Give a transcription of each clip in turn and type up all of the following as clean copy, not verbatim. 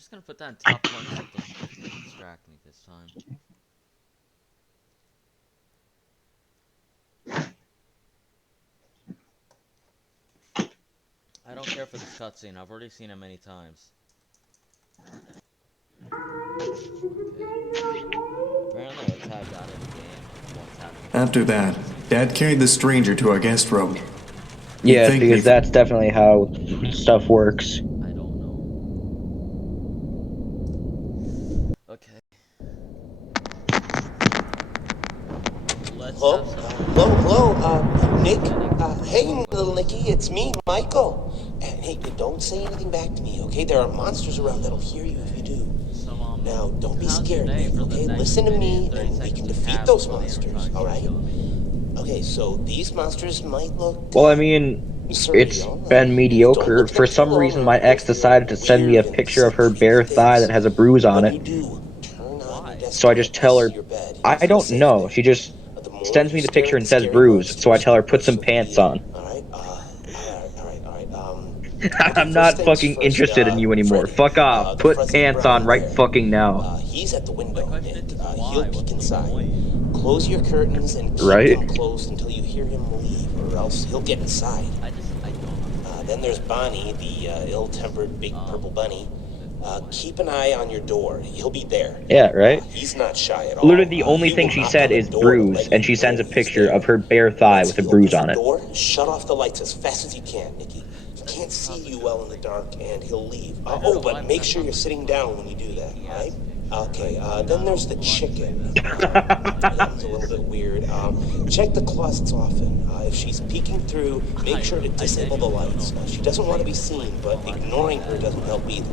just gonna put that in top corner so it doesn't distract me this time. I don't care for this cutscene. I've already seen it many times. Okay. Apparently I tabbed out of the game while tapping the After button. that, Dad carried the stranger to our guest room. You'd Yes, think because before. that's definitely how stuff works. I don't know. Okay. Let's Hello? have some Nick? beginning. Hey, little Photos. Nicky, it's me, Michael. And hey, don't say anything back to me, okay? There are monsters around that'll hear you if you do. So, Now, don't be how's your scared, day Nick, for the okay? next Listen to minute me, and 30 and we seconds can of defeat tabs those while the monsters, animatronic all keeps right? killing me? Okay, so these monsters might look Well, I mean, it's surreal. been Don't mediocre. look at For them too some long, reason, or my you'll ex feel decided to send me a weird and picture see of her creepy bare thigh that things. has a bruise on When it. you do, turn on your Why? desk So I lamp just tell next her, to your bed. You'll I feel don't safe know. there. She just The more sends you me the stare picture at and the says scary bruise. So I monsters, tell the her, put worse some you'll pants feel. on. All right. Okay, I'm first not things fucking first. interested in you anymore. Freddy, Fuck off. the Put fuzzy pants on brown right bear. fucking now. He's at the My window, question Nick. is He'll why? peek What's the inside. point? Close your curtains and keep Right? them closed until you hear him leave, or else he'll get inside. I don't understand. Then there's Bonnie, the ill-tempered big purple bunny. Keep an eye on your door. He'll be there. Yeah, right? He's not shy at Literally, all. the only He thing will she knock on said the is door to bruise, let you and she know sends a he's picture there. of her bare thigh Once with a he bruise opens on the it. door, shut off the lights as fast as you can, Nicky. He can't see you well in the dark, and he'll leave. But make sure you're sitting down when you do that, all right? Okay, then there's the chicken. That one's a little bit weird. Check the closets often. If she's peeking through, make sure to disable the lights. She doesn't want to be seen, but ignoring her doesn't help either.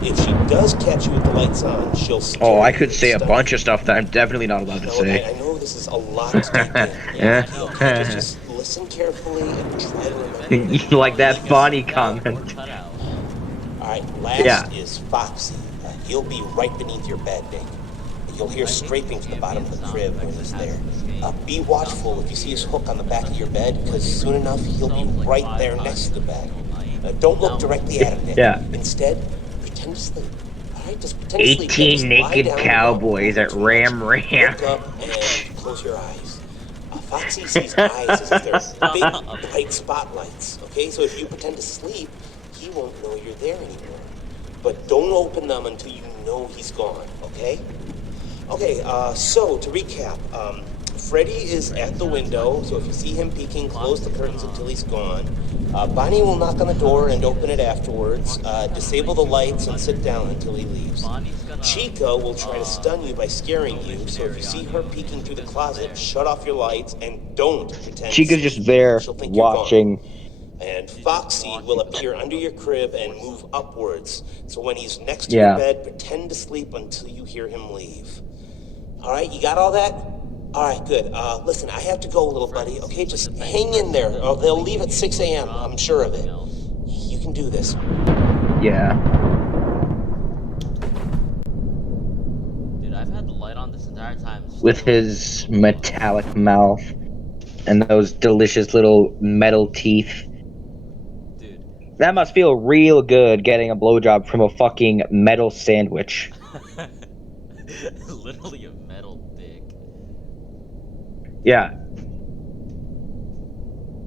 If she does catch you with the lights on, she'll Oh, scare I you could and say a stun bunch you. of stuff that I'm definitely not allowed to Now, say. I know this is a lot to take in. Yeah, I know. Okay, just listen carefully and try to remember everything. Like It's that like a Bonnie sit down or comment. cut out. All right, Yeah. last is Foxy. He'll be right beneath your bed, Nick. You'll hear scraping from the bottom of the crib when he's there. Be watchful if you see his hook on the back of your bed, because soon enough he'll be right there next to the bed. Don't look directly at him, Nick. Yeah. Instead, pretend to sleep. All right, just pretend to sleep. 18 Just lie naked down and not cowboys moving at too much. Ram Ram. Look up and close your eyes. Foxy sees eyes as if they're big, bright spotlights. Okay, so if you pretend to sleep, he won't know you're there anymore. But don't open them until you know he's gone, okay? Okay, so to recap, Freddy is at the window, so if you see him peeking, close the curtains until he's gone. Bonnie will knock on the door and open it afterwards. Disable the lights and sit down until he leaves. Chica will try to stun you by scaring you, so if you see her peeking through the closet, shut off your lights and don't pretend to Chica's sleep. just there She'll think you're gone. watching. And Foxy will appear under your crib and move upwards. So when he's next to your Yeah. bed, pretend to sleep until you hear him leave. All right, you got all that? All right, good. Listen, I have to go, little buddy. Okay, just hang in there. They'll leave at 6 a.m. I'm sure of it. You can do this. Yeah. Dude, I've had the light on this entire time. With his metallic mouth and those delicious little metal teeth. Dude. That must feel real good getting a blowjob from a fucking metal sandwich. Literally a metal dick. Yeah.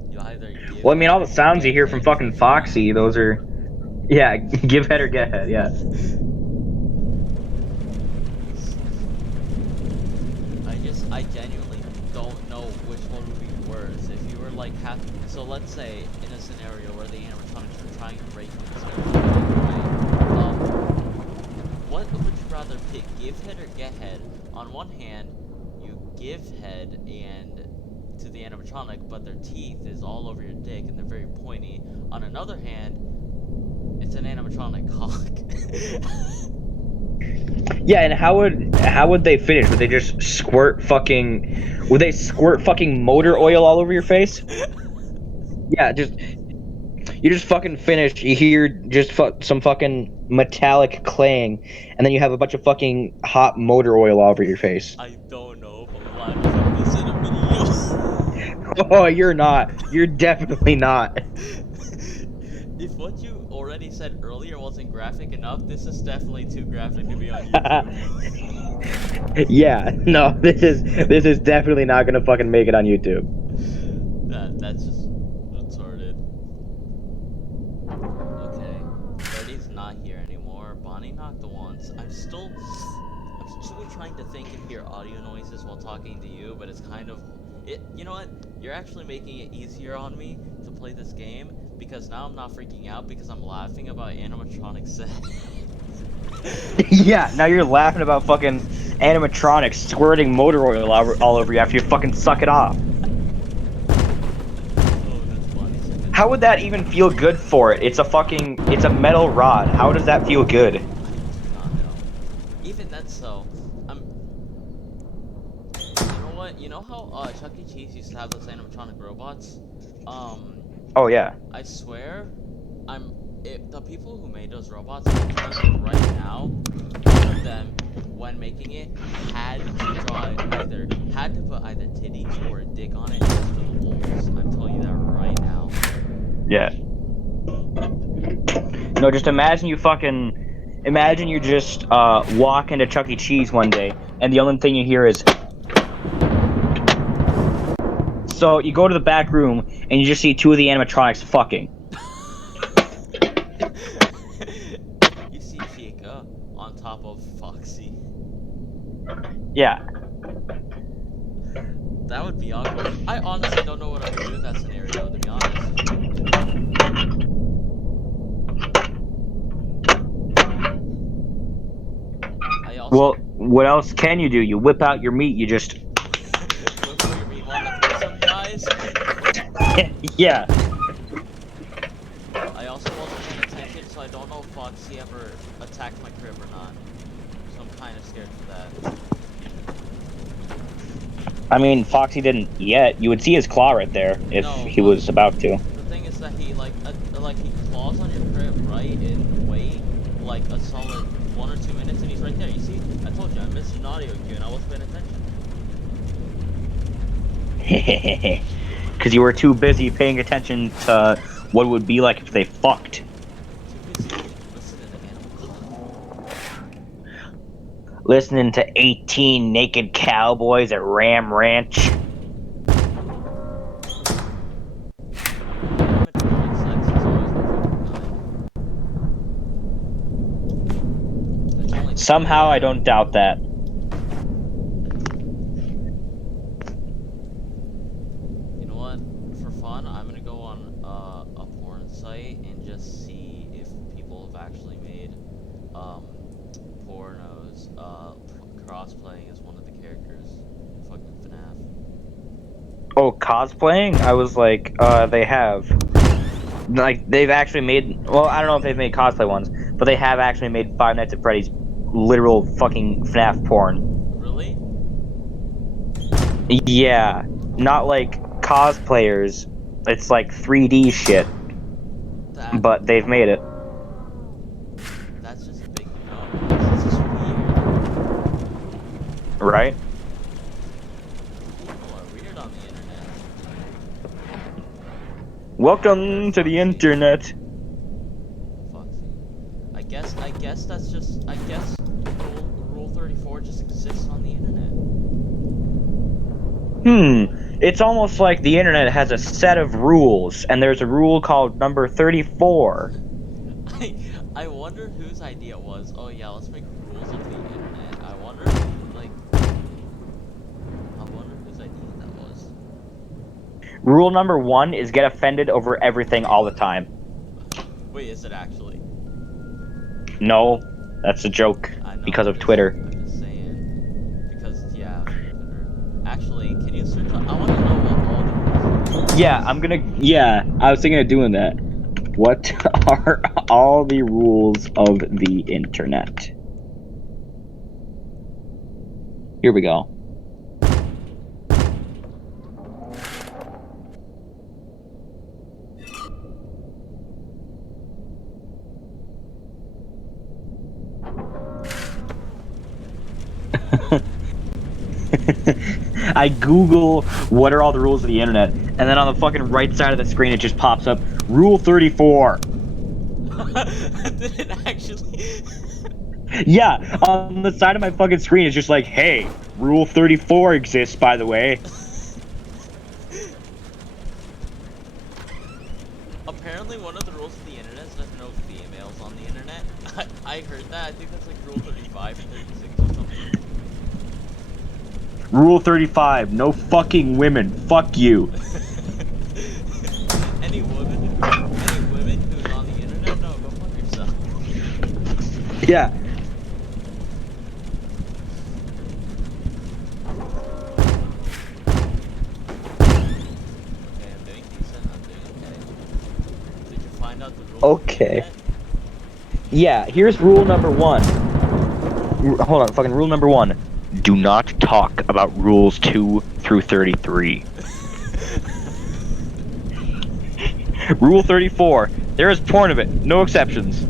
You either give Well, I mean, all the head or sounds you get hear from head. fucking Foxy, those are... Yeah, give head or get head, yeah. I genuinely don't know which one would be worse. If you were like so let's say in a scenario where the animatronics are trying to rape you, right? What would you rather pick, give head or get head? On one hand, you give head and to the animatronic, but their teeth is all over your dick and they're very pointy. On another hand, it's an animatronic cock. Yeah, and how would they finish? Would they just squirt fucking... Would they squirt fucking motor oil all over your face? Yeah, just... You just fucking finish, you hear just some fucking metallic clang, and then you have a bunch of fucking hot motor oil all over your face. I don't know if I'm allowed to put this in a video. Oh, you're not. You're definitely not. If what you already somebody said earlier wasn't graphic enough, this is definitely too graphic to be on YouTube. Yeah, no, this is definitely not gonna fucking make it on YouTube. That's just retarded. Okay, Freddy's not here anymore. Bonnie knocked once. I'm still trying to think and hear audio noises while talking to you, but it's kind of you know what? You're actually making it easier on me to play this game because now I'm not freaking out because I'm laughing about animatronic sex. Yeah, now you're laughing about fucking animatronics squirting motor oil all over you after you fucking suck it off. Oh, that's funny. How would that even feel good for it? It's a metal rod. How does that feel good? I do not know. Even that's so. You know what? You know how Chuck E. Cheese used to have those animatronic robots? Oh yeah. I swear, the people who made those robots, I'm telling you right now, one of them, when making it, had to put either titties or a dick on it just for the lulz. I'm telling you that right now. Yeah. No, just imagine you just walk into Chuck E. Cheese one day, and the only thing you hear is. So you go to the back room, and you just see two of the animatronics fucking. You see Chica on top of Foxy. Yeah. That would be awkward. I honestly don't know what I would do in that scenario, to be honest. Well, what else can you do? You whip out your meat, you just... Whip out your meat while the threesome, guys. Yeah. I also wasn't paying attention, so I don't know if Foxy ever attacked my crib or not. So I'm kind of scared for that. I mean, Foxy didn't yet. You would see his claw right there if he was about to. The thing is that he he claws on your crib, right, and wait like a solid 1 or 2 minutes, and he's right there. You see? I told you I missed an audio cue, and I wasn't paying attention. Because you were too busy paying attention to what it would be like if they fucked. Too busy listening to Animal Call. Listening to 18 naked cowboys at Ram Ranch. Somehow I don't doubt that. You know what? For fun, I'm gonna go on a porn site and just see if people have actually made pornos cross-playing as one of the characters in fucking FNAF. Oh, cosplaying? I was like, they have. Like, they've actually made... Well, I don't know if they've made cosplay ones, but they have actually made Five Nights at Freddy's literal fucking FNAF porn. Really? Yeah. Not like cosplayers. It's like 3D shit. But they've made it. That's just a big no. It's just weird. Right? People are weird on the internet. Welcome to the internet. Foxy. I guess that's just rule 34 just exists on the internet. It's almost like the internet has a set of rules, and there's a rule called number 34. I wonder whose idea was, oh yeah, let's make rules of the internet. I wonder whose idea that was. Rule number 1 is get offended over everything all the time. Wait, is it actually? No, that's a joke I know, because of Twitter. I'm just saying. Because, yeah, Twitter. Actually, can you search up? I want to know what all the rules are. Yeah, I was thinking of doing that. What are all the rules of the internet? Here we go. I Google what are all the rules of the internet, and then on the fucking right side of the screen it just pops up Rule 34. Did it actually? Yeah, on the side of my fucking screen, it's just like, hey, Rule 34 exists, by the way. Apparently, one of the rules of the internet is there's no females on the internet. I heard that. I think that's like Rule 35 or 36 or something. Rule 35, no fucking women. Fuck you. Any women who's on the internet, no, go fuck yourself. Yeah. Okay, I'm doing decent. I'm doing okay. Did you find out the rules? Okay. Yeah, here's rule number 1. Hold on, fucking rule number 1. Do not talk about rules 2 through 33. Rule 34. There is porn of it. No exceptions.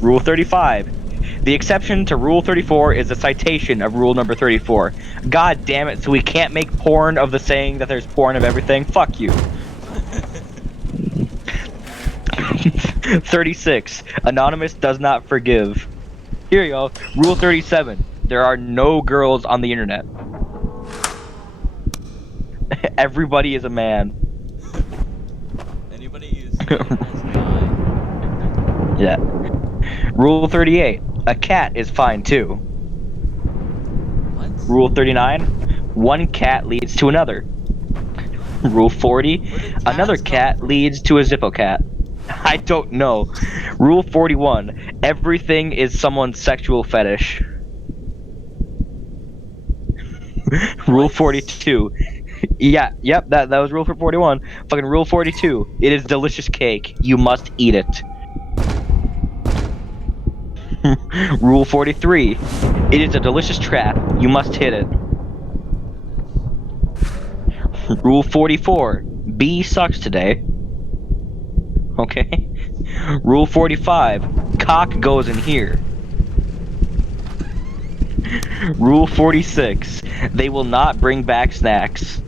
Rule 35. The exception to Rule 34 is a citation of Rule number 34. God damn it, so we can't make porn of the saying that there's porn of everything? Fuck you. 36. Anonymous does not forgive. Here you go. Rule 37. There are no girls on the internet. Everybody is a man. Anybody using the internet is a guy. Yeah. Rule 38. A cat is fine too. What? Rule 39. One cat leads to another. Rule 40. Where did Another cats cat come leads to a Zippo cat. I don't know. Rule 41. Everything is someone's sexual fetish. Rule 42. Yeah, yep, that was rule for 41. Fucking rule 42. It is delicious cake. You must eat it. Rule 43. It is a delicious trap. You must hit it. Rule 44. B sucks today. Okay. Rule 45. Cock goes in here. Rule 46. They will not bring back snacks.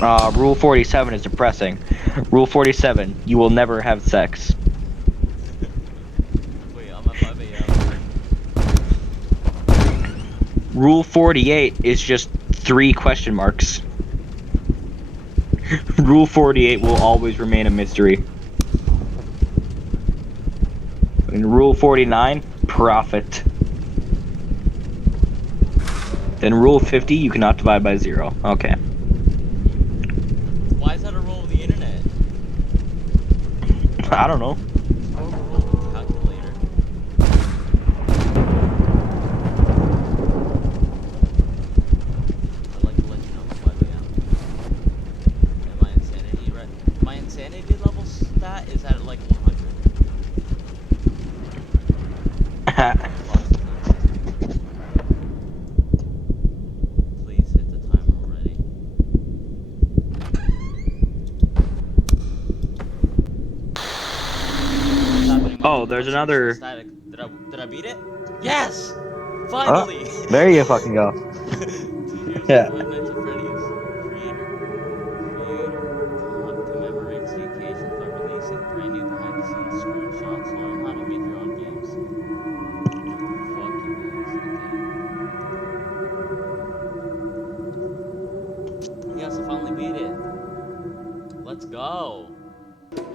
Rule 47 is depressing. Rule 47. You will never have sex. Wait, I'm at 5 a.m. Rule 48 is just 3 question marks. Rule 48 will always remain a mystery. And Rule 49, profit. Then Rule 50, you cannot divide by 0. Okay. Why is that a rule of the internet? I don't know. How a rule of the calculator? I'd like to let you know I'm 5 a.m. And my insanity my insanity level stat is at like 100. Please hit the timer already. What's happening? Oh, there's What's another- static? Did I beat it? Yes! Finally! There you fucking go. 2 years Yeah. of Five Nights at Freddy's. Creator commemorates the occasion by releasing brand new behind-the-scenes screenshots on how to make your own games. Fuck you guys. Okay. Yes, I finally beat it. Let's go.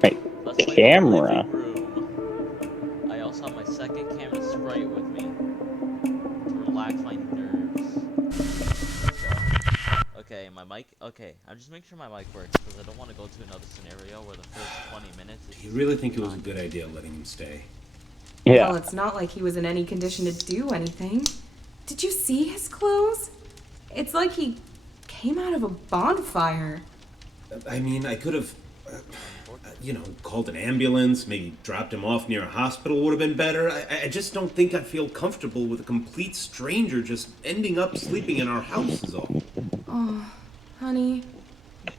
Right. Let's play Camera. The Living Room. I also have my second camera sprite with me to relax my nerves. Okay, my mic. Okay, I'm just making sure my mic works because I don't want to go to another scenario where the first 20 minutes is. You really think it was a good idea letting him stay? Yeah. Well, it's not like he was in any condition to do anything. Did you see his clothes? It's like he came out of a bonfire. I mean, I could have, called an ambulance, maybe dropped him off near a hospital would have been better. I just don't think I feel comfortable with a complete stranger just ending up sleeping in our house is all. Oh, honey, are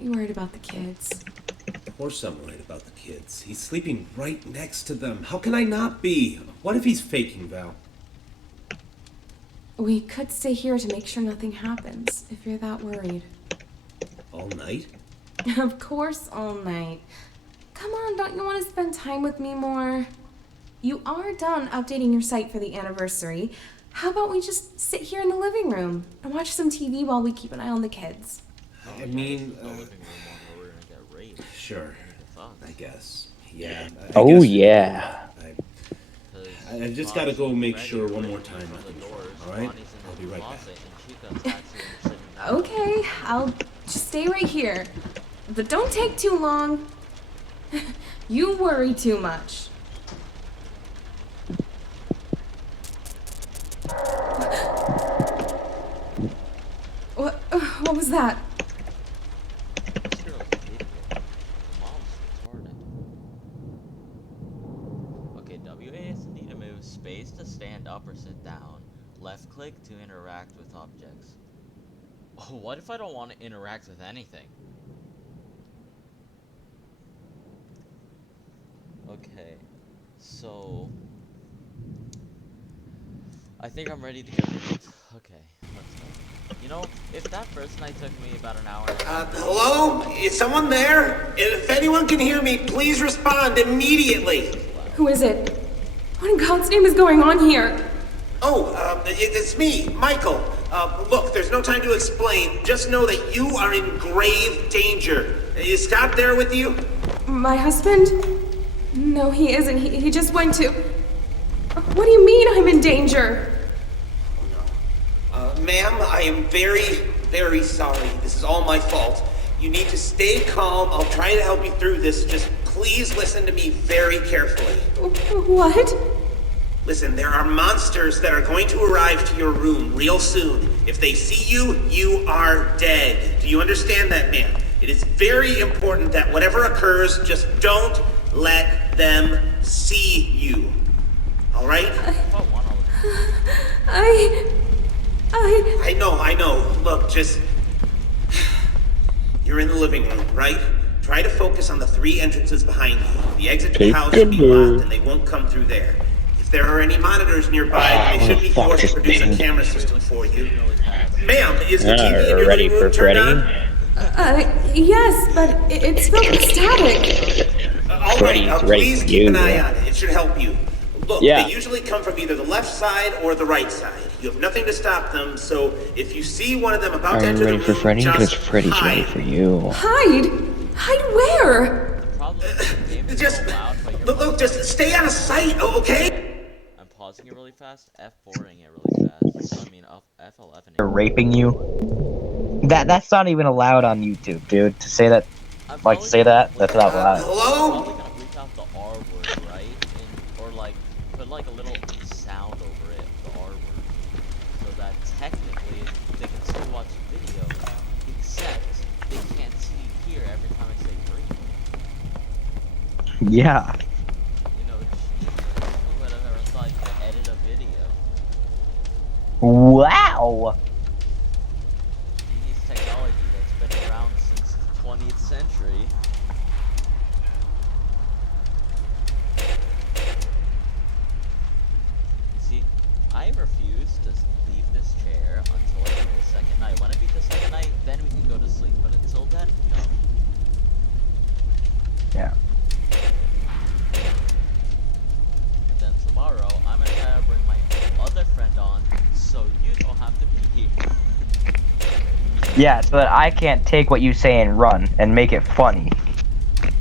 you worried about the kids? Of course I'm worried about the kids. He's sleeping right next to them. How can I not be? What if he's faking, Val? We could stay here to make sure nothing happens, if you're that worried. All night? Of course, all night. Come on, don't you want to spend time with me more? You are done updating your site for the anniversary. How about we just sit here in the living room and watch some TV while we keep an eye on the kids? I mean, The living room one where we're gonna get raped. sure, Fuck. I guess. Yeah. I Oh, guess- yeah. I just gotta go make sure one more time. From the doors, All right? Bonnie's in I'll the be right back. closet, and Chica's actually sitting down. Okay, I'll just stay right here. But don't take too long. You worry too much. What was that? This girl's an idiot. Her mom's retarded. Okay, WASD to move, space to stand up or sit down, left click to interact with objects. What if I don't want to interact with anything? Okay, so I think I'm ready to get raped. Okay, let's go. You know, if that first night took me about an hour. Hello? Is someone there? If anyone can hear me, please respond immediately. Who is it? What in God's name is going on here? Oh, it's me, Michael. Look, there's no time to explain. Just know that you are in grave danger. Is Scott there with you? My husband? No, he isn't. He just went to... What do you mean I'm in danger? Ma'am, I am very, very sorry. This is all my fault. You need to stay calm. I'll try to help you through this. Just please listen to me very carefully. What? Listen, there are monsters that are going to arrive to your room real soon. If they see you, you are dead. Do you understand that, ma'am? It is very important that whatever occurs, just don't let them see you. All right? I know. Look, just... You're in the living room, right? Try to focus on the 3 entrances behind you. The exit to the house will be locked and they won't come through there. If there are any monitors nearby, they should be forced to produce a camera system for you. Ma'am, is the TV in your ready living room for turned Freddy? on? Yes, but it's filled with static. All Freddy's right, ready please for keep you, an eye yeah. on it. It should help you. Look, Yeah. they usually come from either the left side or the right side. You have nothing to stop them, so if you see one of them about to Are you enter ready the for room, Freddy? Because just Freddy's ready hide. for you. Hide? Hide where? Problem is the game is Just, so loud, but your look, just stay out of sight, okay? I'm pausing it really fast, F4ing it really fast. I mean, F11. They're raping you. That's not even allowed on YouTube, dude. To say that, like, to say that, that's not allowed. I'm Hello? probably gonna bleep out the R word, right? Or like, put like a little sound over it, the R word. So that technically, they can still watch the video, except they can't see here every time I say break. Yeah. You know, Jesus, who would have ever thought you could edit a video? Wow. Genius technology that's been around since the 20th century. See, I refuse to leave this chair until I beat the second night. When I beat the second night, then we can go to sleep. But until then, no. Yeah. And then tomorrow, I'm gonna try to bring my other friend on, so you don't have to be here. Yeah, so that I can't take what you say and run and make it funny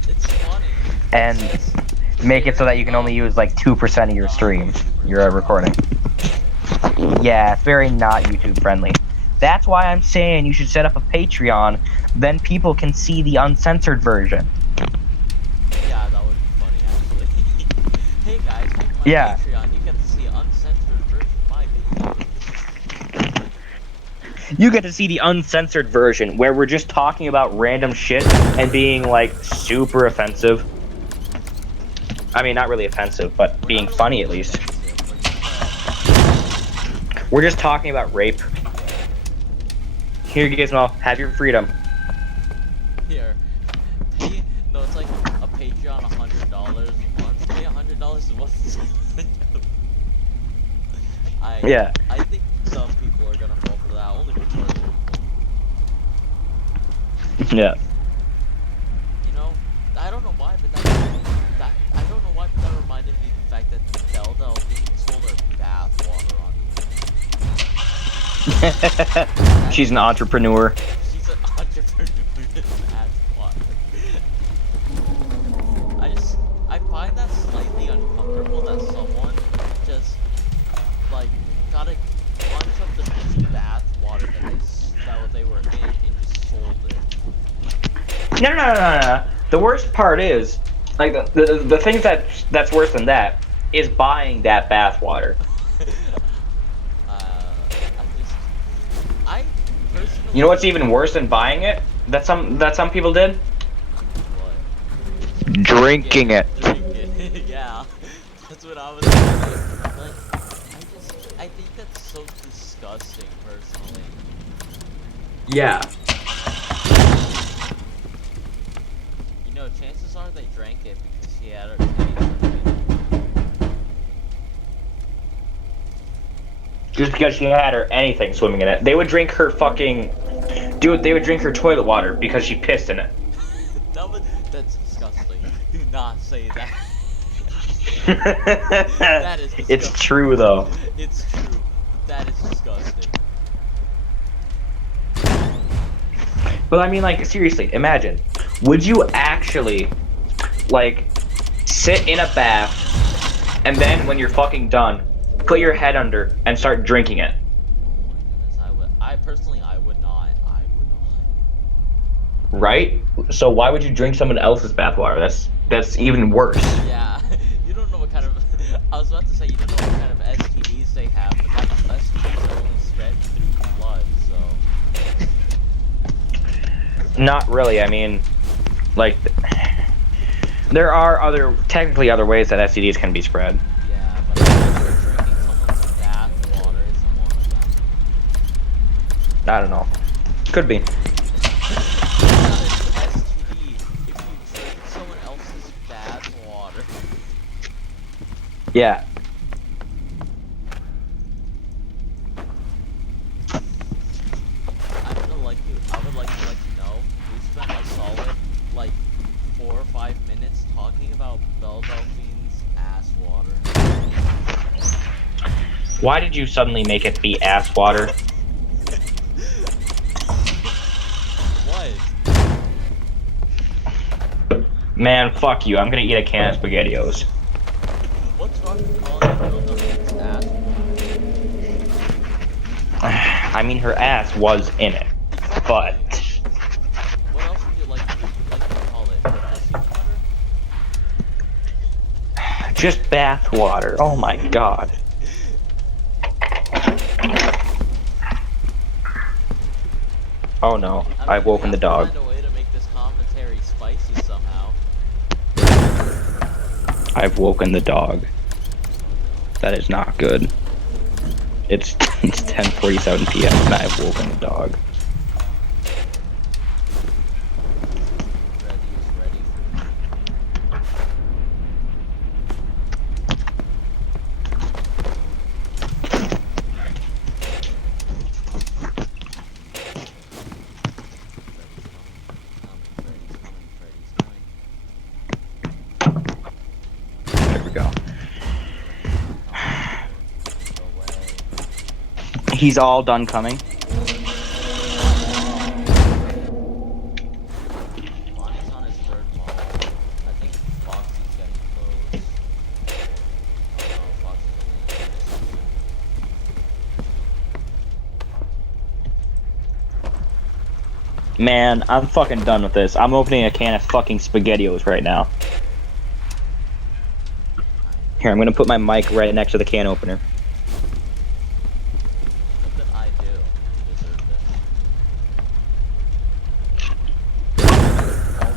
It's funny. and It's just make it so that you can only use like 2% of your stream, your recording. Yeah, it's very not YouTube friendly. That's why I'm saying you should set up a Patreon, then people can see the uncensored version. Yeah, that would be funny actually. Hey guys, check my Yeah. Patreon. You get to see an uncensored version of my video. You get to see the uncensored version where we're just talking about random shit and being like super offensive. I mean, not really offensive, but being funny at least. We're just talking about rape. Here, Gizmo, have your freedom. Here, pay. No, it's like a Patreon $100 a month. Pay $100 a month. Yeah. I think some people are gonna fall for that. Only retarded people. Yeah. You know, I don't know why, but that's She's an entrepreneur. She's an entrepreneur in bath water. I find that slightly uncomfortable that someone just, like, got a bunch of the bath water that they were in and just sold it. No. The worst part is, like, the thing that's worse than that is buying that bath water. I personally. You know what's even worse than buying it? That some people did? What? Drinking it. Drink it. Yeah, that's what I was thinking. Like, I think that's so disgusting, personally. Yeah. You know, chances are they drank it because she had her titties swimming in it. Just because she had her anything swimming in it. They would drink her fucking... Dude, they would drink her toilet water because she pissed in it. That's disgusting. Do not say that. That is It's disgusting. true, though. It's true. That is disgusting. But I mean, like, seriously, imagine. Would you actually, like, sit in a bath, and then when you're fucking done, put your head under and start drinking it? Oh my goodness, I would not. I would not. Right? So why would you drink someone else's bathwater? That's even worse. Yeah, you don't know what kind of. I was about to say you don't know what kind of STDs they have, but that STDs are only spread through blood, so. Not really. I mean, like, there are technically other ways that STDs can be spread. Yeah, but drinking someone's bath water isn't one of them. I don't know. Could be. It's not an STD if you drink someone else's bath water. Yeah. I would like to let you know we spent a solid like 4 or 5 minutes talking about Belle Delphine's ass water. Why did you suddenly make it be ass water? What? Man, fuck you. I'm gonna eat a can of SpaghettiOs. What's wrong with calling it Belle Delphine's ass water? I mean, her ass was in it, but What else would you like to call it? Pussy water? just bath water. Oh my god. Oh no, I've woken the dog. Find a way to make this commentary spicy somehow. I've woken the dog. That is not good. It's 10:47 p.m. and I've woken the dog. Ready. There we go. He's all done coming. Bonnie's on his third ball. I think Foxy's getting close. Oh no, Foxy's only in his Man, I'm fucking done with this. I'm opening a can of fucking SpaghettiOs right now. Here, I'm gonna put my mic right next to the can opener. What did I do to deserve this?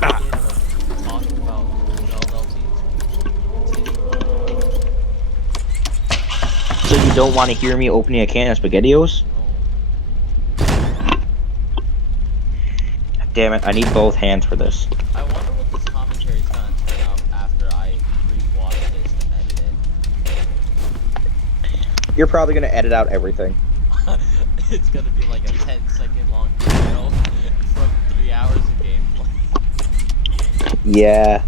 All we did was talk about Belle Delphine's titty. So you don't want to hear me opening a can of SpaghettiOs? Damn it, I need both hands for this. I wonder what this commentary is gonna turn up after I re-watch this and edit You're probably gonna edit out everything. it. It's gonna be like a 10-second long video from 3 hours of gameplay. Yeah.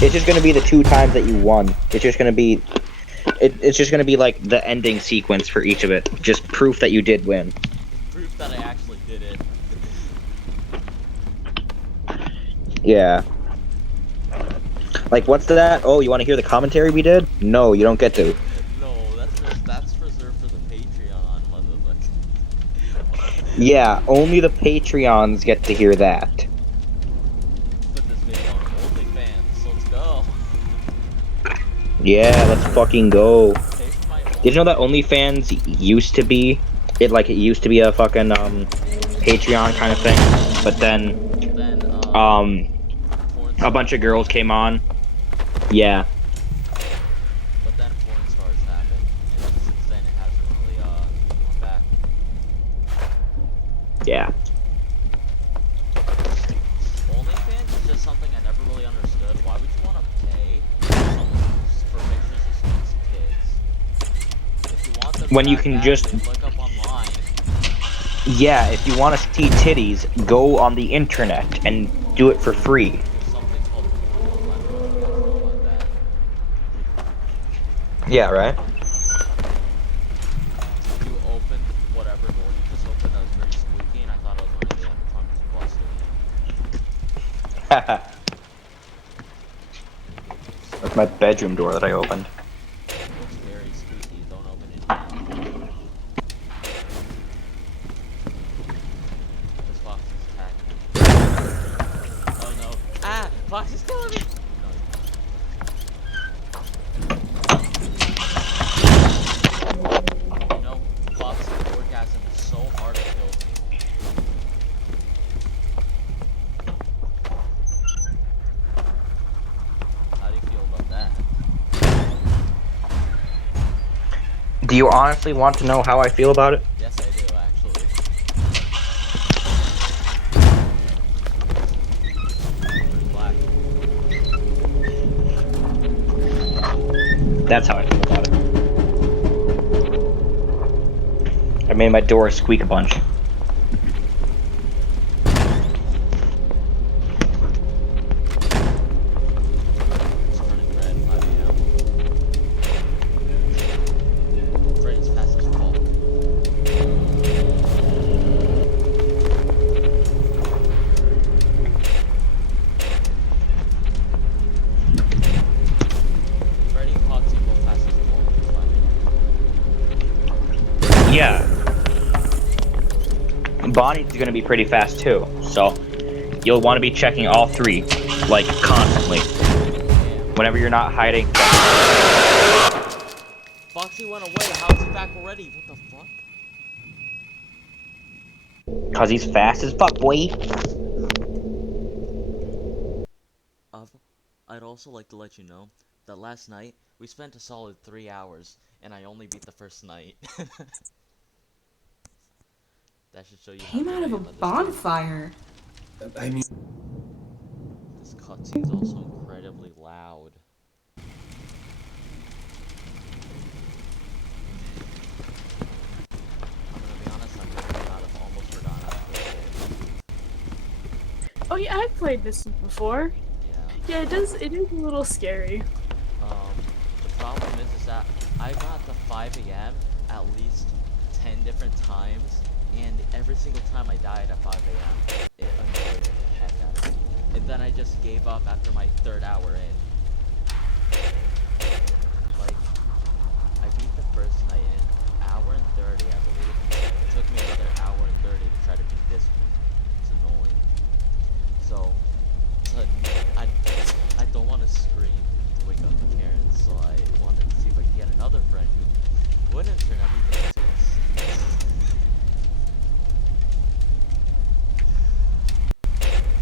It's just gonna be the 2 times that you won. It's just gonna be It's just gonna be like the ending sequence for each of it. Just proof that you did win. Proof that I actually did it. Yeah. Like, what's that? Oh, you want to hear the commentary we did? No, you don't get to. No, that's reserved for the Patreon, motherfucker. Yeah, only the Patreons get to hear that. Put this video on OnlyFans. So let's go. Yeah, let's fucking go. Pay for my Did you know that OnlyFans used to be it used to be a fucking Patreon kind of thing, but then porn a bunch of girls came on. Yeah. But then porn stars happened, and since then it hasn't really gone back. Yeah. OnlyFans is just something I never really understood. Why would you want to pay for pictures of someone's kids? If you want them When you that can bad, just- look up online. Yeah, if you want to see titties, go on the internet and do it for free. There's something called Pornhub. I don't know if you guys know about that. Yeah, right? You opened whatever door you just opened that was very squeaky, and I thought it was one of the animatronics busted. That's my bedroom door that I opened. It's very squeaky. Don't open it again. This fox is attacking me. Oh no. Ah! Fox is killing me! No. You know, Fox's orgasm is so hard to kill me. How do you feel about that? Do you honestly want to know how I feel about it? Yes, I do, actually. Pretty black. That's how I feel about it. I made my door squeak a bunch. It's turning red, 5 a.m. Freddy's fast as fuck. Freddy and Foxy both fast as fuck. It's fine. Yeah. Bonnie's gonna be pretty fast too, so you'll want to be checking all three, like, constantly. Damn. Whenever you're not hiding. Foxy went away. How's he back already? What the fuck? Cause he's fast as fuck, boy. I'd also like to let you know that last night we spent a solid 3 hours, and I only beat the first night. That should show you. how Came good out of I a am at this game. bonfire. I mean, This cutscene's also incredibly loud. I'm gonna be honest, I'm really out of almost forgotten how to play this game. Oh yeah, I've played this before. Yeah. Yeah, it is a little scary. The problem is that I got to 5 a.m. at least 10 different times, and every single time I died at 5 a.m. It annoyed the heck out of me. And then I just gave up after my 3rd hour in. Like, I beat the first night in an hour and 30, I believe. It took me another hour and 30 to try to beat this one. It's annoying. So, I don't want to scream to wake up the parents, so I wanted to see if I could get another friend who wouldn't turn everything into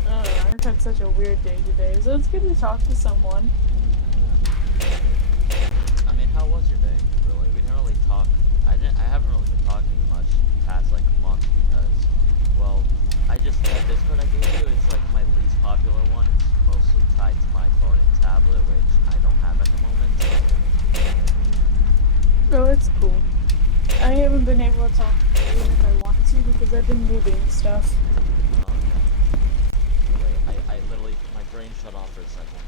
I've had such a weird day today, so it's good to talk to someone. I mean, how was your day? Really, we didn't really talk. I haven't really been talking to you much past like a month because, well, that Discord I gave you is like my least popular one. It's mostly tied to my phone and tablet, which I don't have at the moment. So. No, it's cool. I haven't been able to talk to you even if I wanted to because I've been moving and stuff. Wait, I literally, my brain shut off for a second.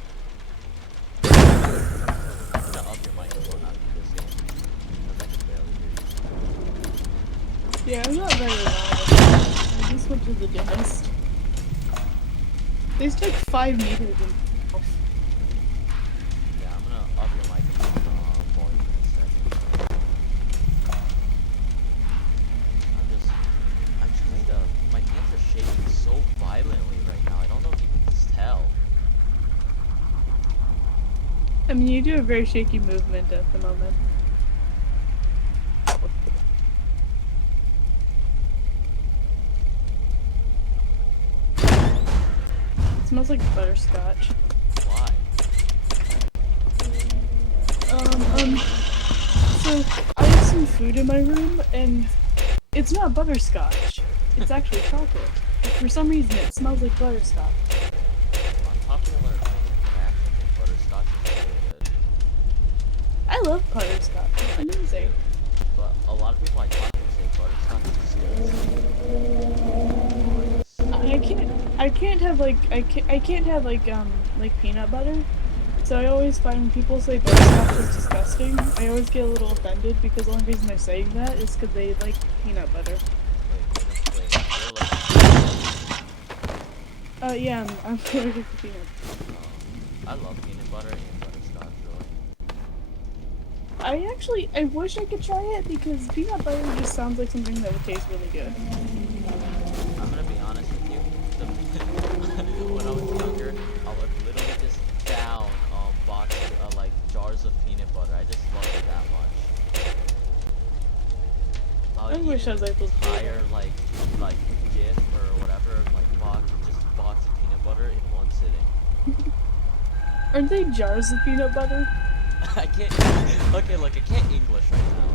I'm gonna up your microphone after this. Yeah, I'm not very loud. I just went to the dentist. They took 5 meters and Yeah, I'm gonna up your microphone volume in a second. I'm trying to, my hands are shaking so violently right now. I don't know if you can just tell. I mean, you do a very shaky movement at the moment. It smells like butterscotch. Why? So I have some food in my room, and it's not butterscotch. It's actually chocolate. But for some reason, it smells like butterscotch. Unpopular opinion, but I actually think butterscotch is really good. I love butterscotch. It's amazing. But a lot of people I talk to say butterscotch is disgusting. I can't have like peanut butter. So I always find when people say butterscotch is disgusting, I always get a little offended because the only reason they're saying that is because they like peanut butter. Yeah, I'm allergic to peanut. I love peanut butter and butterscotch, really. I wish I could try it because peanut butter just sounds like something that would taste really good. I'm gonna be honest with you. When I was younger, I would literally just down boxes, like jars of peanut butter. I just loved it that much. I wish I was able to do that. Entire like Jif or whatever, like box of peanut butter in one sitting. Aren't they jars of peanut butter? I can't. Okay, look, I can't English right now.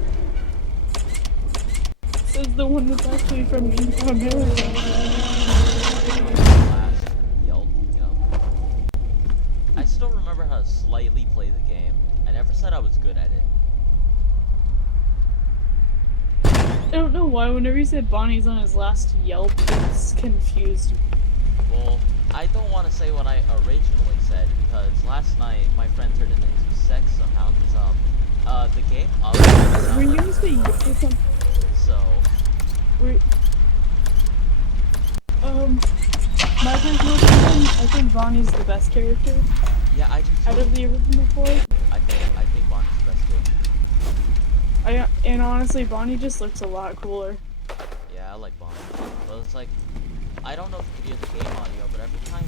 Says the one that's actually from America. Last Yelp, you know. I still remember how to slightly play the game. I never said I was good at it. I don't know why, whenever you said Bonnie's on his last Yelp, it's confused me. Well, I don't want to say what I originally said because last night my friend turned it into sex somehow because the game Were you gonna say Yelp or something? So my personal opinion, I think Bonnie's the best character yeah, I do out too. of the original 4. I think Bonnie's the best too. And honestly, Bonnie just looks a lot cooler. Yeah, I like Bonnie. But it's like, I don't know if you can hear the game audio, but every time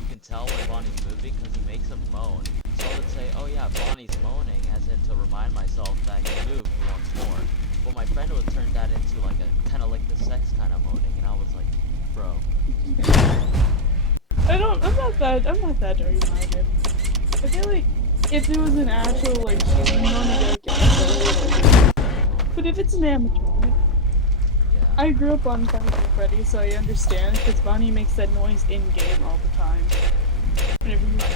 you can tell when Bonnie's moving because he makes a moan. So I would say, oh yeah, Bonnie's moaning, as in to remind myself that he moved once more. But my friend would turn that into like a kind of like the sex kind of moaning, and I was like, bro. I'm not that dirty-minded. I feel like if it was an actual like human one, I'd be like, yeah, but if it's an animatronic, Yeah. I grew up on Five Nights at Freddy's, so I understand because Bonnie makes that noise in game all the time.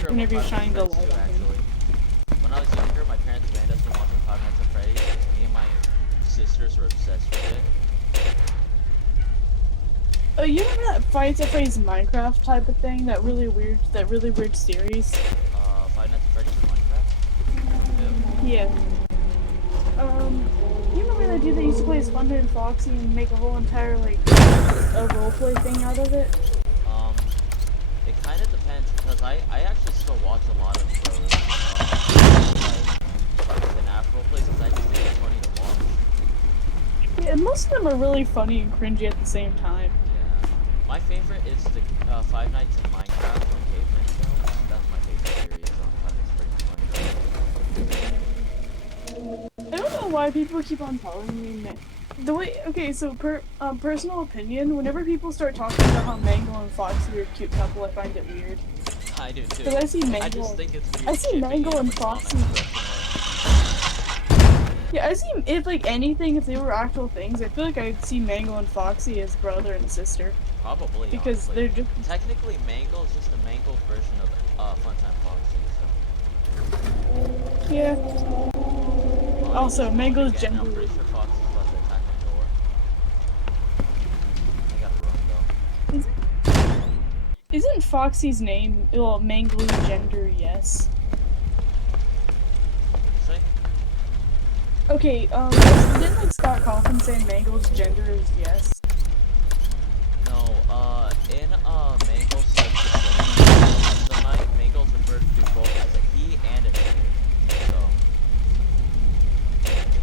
Whenever you're shining the light on him. Actually, when I was younger, my parents banned us from watching Five Nights at Freddy's. Me and my sisters were obsessed with it. Oh, you remember that Five Nights at Freddy's Minecraft type of thing? That really weird series? Five Nights at Freddy's Minecraft? Yeah. You remember that dude that used to play Splinter and Foxy and make a whole entire, like, a roleplay thing out of it? It kind of depends because I actually still watch a lot of those, like FNAF roleplays because I just think it's funny to watch. Yeah, most of them are really funny and cringy at the same time. Yeah. My favorite is the Five Nights in Minecraft or Caveman Films. That's my favorite series on Five Nights at Freddy's Minecraft. I don't know why people keep on telling me the way. Okay, so personal opinion. Whenever people start talking about how Mangle and Foxy are a cute couple, I find it weird. I do too. Because I see Mangle. I just think it's weird. I see Mangle and Foxy. Yeah, I see if like anything, if they were actual things, I feel like I'd see Mangle and Foxy as brother and sister. Probably. Because honestly. they're just Technically, Mangle is just a mangled version of Funtime Foxy. So. yeah. Also, Mangle's Again, I'm gender. pretty sure Fox is about to attack my door. I gotta run though. Isn't Foxy's name, well, Mangle's gender, yes? Say? Okay, didn't like Scott Cawthon say Mangle's gender is yes? No, in Mangle's like customized, Mangle's referred to both as a he and a he. So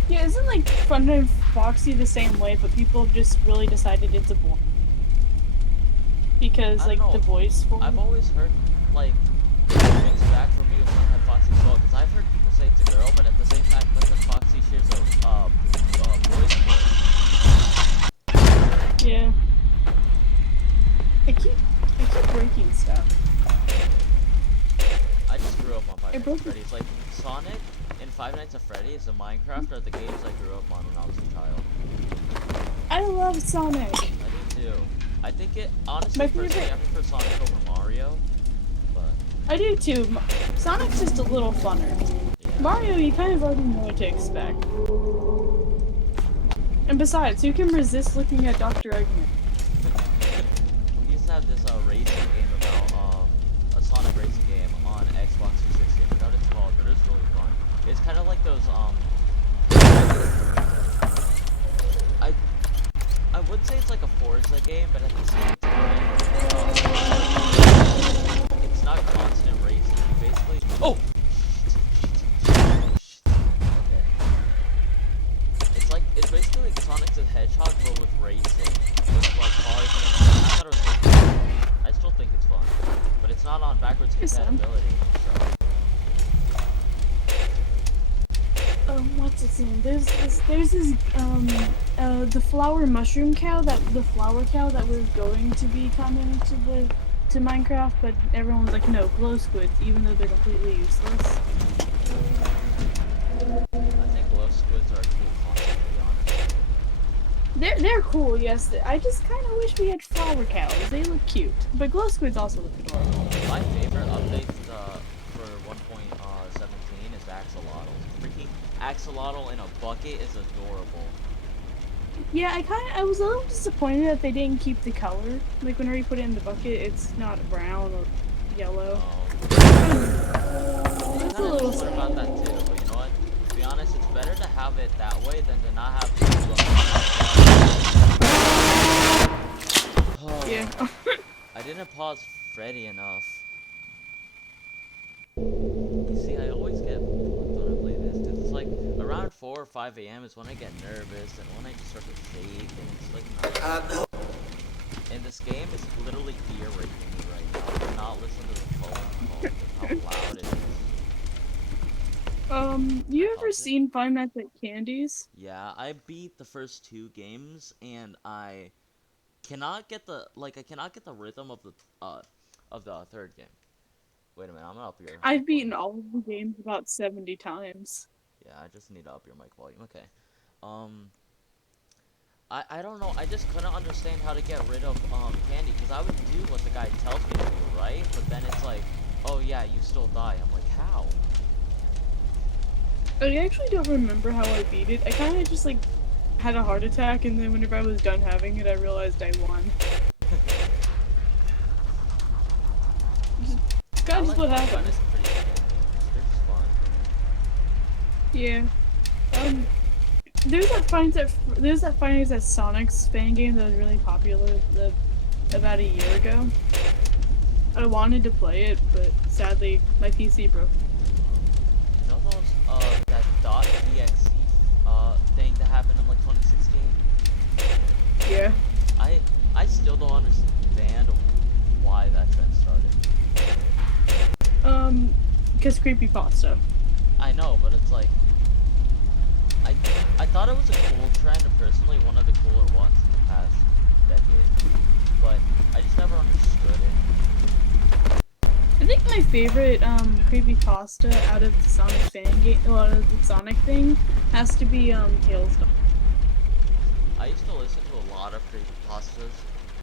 Yeah, isn't like Fun and Foxy the same way, but people just really decided it's a boy? Because I like don't the know. voice for I've always heard like mixed back for me with Funtime Foxy as well, because I've heard people say it's a girl, but at the same time, Funtime Foxy shares a boy's voice. Yeah. I keep breaking stuff. I just grew up on Five I Nights broke at it. Freddy's. Like Sonic and Five Nights at Freddy's and Minecraft are the games I grew up on when I was a child. I love Sonic. I do too. I think it honestly My personally favorite- I prefer Sonic over Mario, but I do too. Sonic's just a little funner. yeah. Mario, you kind of already know what to expect. And besides, who can resist looking at Dr. Eggman? We used to have this racing game about a Sonic racing game on Xbox 360. I forgot what it's called, but it was really fun. It's kind of like those I would say it's like a Forza game, but at the same time, it's not constant racing. You basically okay. It's basically like Sonic the Hedgehog, but with racing. With like cars and everything. I thought it was really fun. I still think it's fun, but it's not on backwards compatibility. So. What's its name? There's this the flower mushroom cow that was going to be coming to Minecraft, but everyone was like, no, glow squids, even though they're completely useless. I think glow squids are a cool concept, to be honest. They're cool, yes. I just kind of wish we had flower cows. They look cute, but glow squids also look adorable. My favorite update for 1.17 is Axolotl. Freaking Axolotl in a bucket is adorable. Yeah, I was a little disappointed that they didn't keep the color. Like whenever you put it in the bucket, it's not brown or yellow. I'm It's a kind of little disappointed sad. about that too, but you know what? To be honest, it's better to have it that way than to not have Yeah. I didn't pause Freddy enough. You see, I always get fucked when I play this, because it's like around 4 or 5 a.m. is when I get nervous and when I just start to shake, and it's like not. And this game is literally ear raping me right now. I cannot listen to the phone call because how loud it is. You ever seen Five Nights at Candy's? Yeah, I beat the first 2 games, and I cannot get the rhythm of the third game. Wait a minute, I'm gonna up your. I've beaten all of the games about 70 times. Yeah, I just need to up your mic volume. Okay. I don't know. I just couldn't understand how to get rid of Candy, because I would do what the guy tells me to do, right? But then it's like, oh yeah, you still die. I'm like, how? I actually don't remember how I beat it. I kind of just like had a heart attack, and then whenever I was done having it, I realized I won. That's just what happened. It's pretty good. They're just fun. Yeah. There's that Five Nights at Sonic's fan game that was really popular about a year ago. I wanted to play it, but sadly my PC broke. You know those that .exe thing that happened in like 2016? Yeah. I still don't understand why that trend started. Because creepypasta. I know, but it's like I thought it was a cool trend, personally, one of the cooler ones in the past decade. But I just never understood it. I think my favorite creepypasta out of the Sonic fan game, well, out of the Sonic thing, has to be Hailstorm. I used to listen to a lot of creepypastas.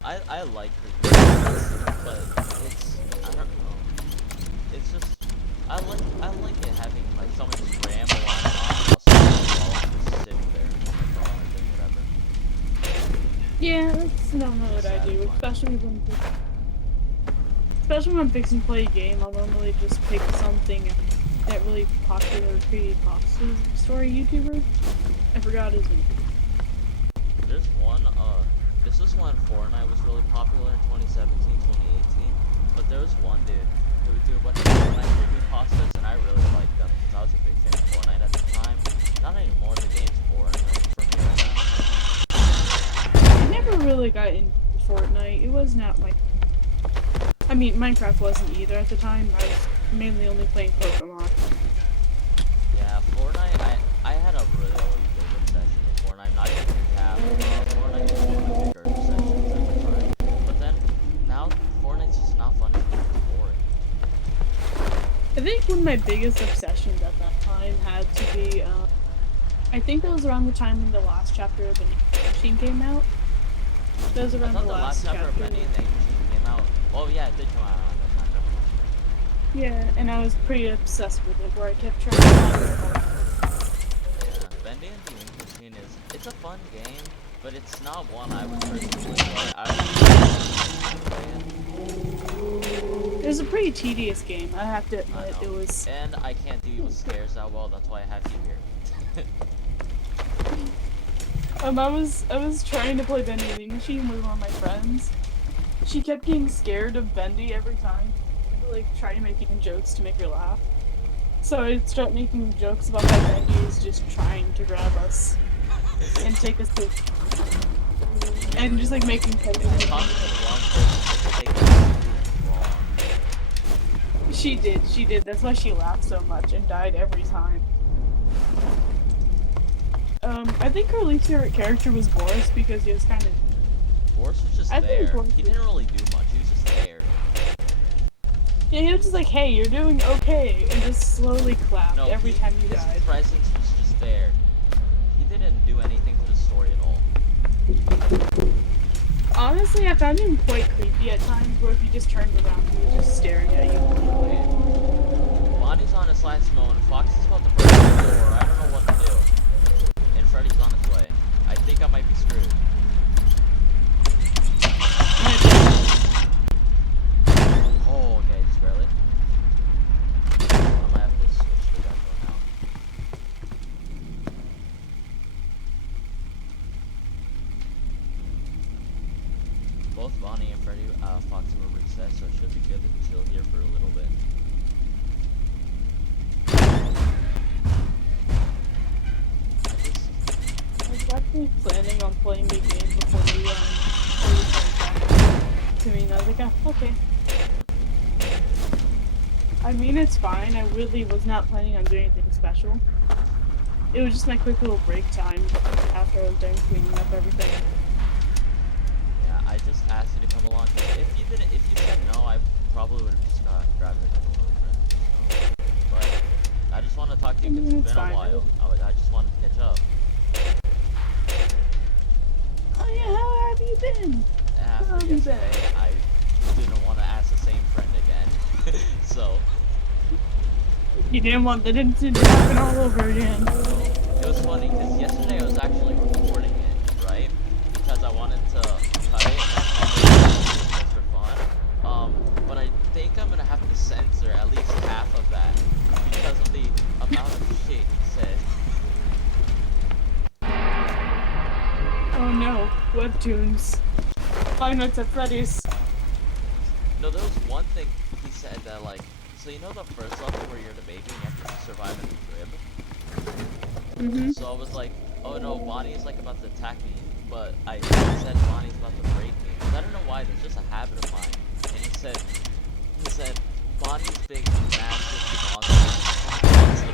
I like creepypastas, but it's I don't know. It's just I like it having like someone just ramble on and on about something while I'm just sitting there on my phone or doing whatever. Yeah, that's not what I do, especially when I'm fixing to play a game. I'll normally just pick something and that really popular creepypasta story YouTuber. I forgot his name. There's one, this was when Fortnite was really popular in 2017, 2018. But there was one dude who would do a bunch of Fortnite creepypastas, and I really liked them because I was a big fan of Fortnite at the time. Not anymore, the game's boring for me right now. I never really got into Fortnite. It was not like. I mean, Minecraft wasn't either at the time. I was mainly only playing Pokemon. Yeah, Fortnite, I had a really big obsession with Fortnite. Not even a cap. Fortnite was one of my bigger obsessions at the time. But then, now, Fortnite's just not fun anymore. It's boring. I think one of my biggest obsessions at that time had to be, I think that was around the time when the last chapter of the Machine came out. That was around I thought the last chapter of chapter. Bendy and the Machine came out. Oh yeah, it did come out around that time. Yeah, and I was pretty obsessed with it, where I kept trying to find it. Yeah, Bendy and the Ink Machine it's a fun game, but it's not one I would personally play. It was a pretty tedious game, I have to I admit. know. It was. And I can't deal with scares that well, that's why I have you here. I was trying to play Bendy and the Ink Machine with one of my friends. She kept getting scared of Bendy every time. I'd, like, try to make jokes to make her laugh. So I'd start making jokes about how Bendy is just trying to grab us and take us to, and just like making fun of Talking her. to the wrong person, they take it wrong. She did. That's why she laughed so much and died every time. I think her least favorite character was Boris because he was kind of. Boris was just I think there. Boris He was- didn't really do much, he was just there. Yeah, he was just like, hey, you're doing okay, and just slowly clapped No, every time you his died. presence was just there. He didn't do anything to the story at all. Honestly, I found him quite creepy at times, where if you just turned around, he was just staring at you. Bonnie's on his last moment. Fox is about to break the door. I don't know what to do. And Freddy's on his way. I think I might be screwed. Oh, okay, just barely. I might have to switch to that door now. Both Bonnie and Freddy, Fox were reset, so it should be good to chill here for a little bit. I was actually planning on playing the game before you came back to me, and I was like, oh, okay. I mean, it's fine. I really was not planning on doing anything special. It was just my quick little break time after I was done cleaning up everything. Yeah, I just asked you to come along. 'Cause if you said no, I probably would have just grabbed another little friend. But I just want to talk to you because it's It's been a fine. while. I just wanted to catch up. Oh yeah, how have you been? After have you yesterday, I didn't want to ask the same friend again. So You didn't want that incident to happen all over again. it was funny because yesterday I was actually recording it, right? Because I wanted to cut it just for fun. But I think I'm gonna have to censor at least half of that because of the amount of shit he said. Oh no, webtoons. Five Nights at Freddy's. No, there was one thing he said that like, so you know the first level where you're the baby and you have to survive in the crib? Mm-hmm. So I was like, oh no, Bonnie's like about to attack me, but I said Bonnie's about to break me. 'Cause I don't know why, there's just a habit of mine. And he said, Bonnie's big, massive monster.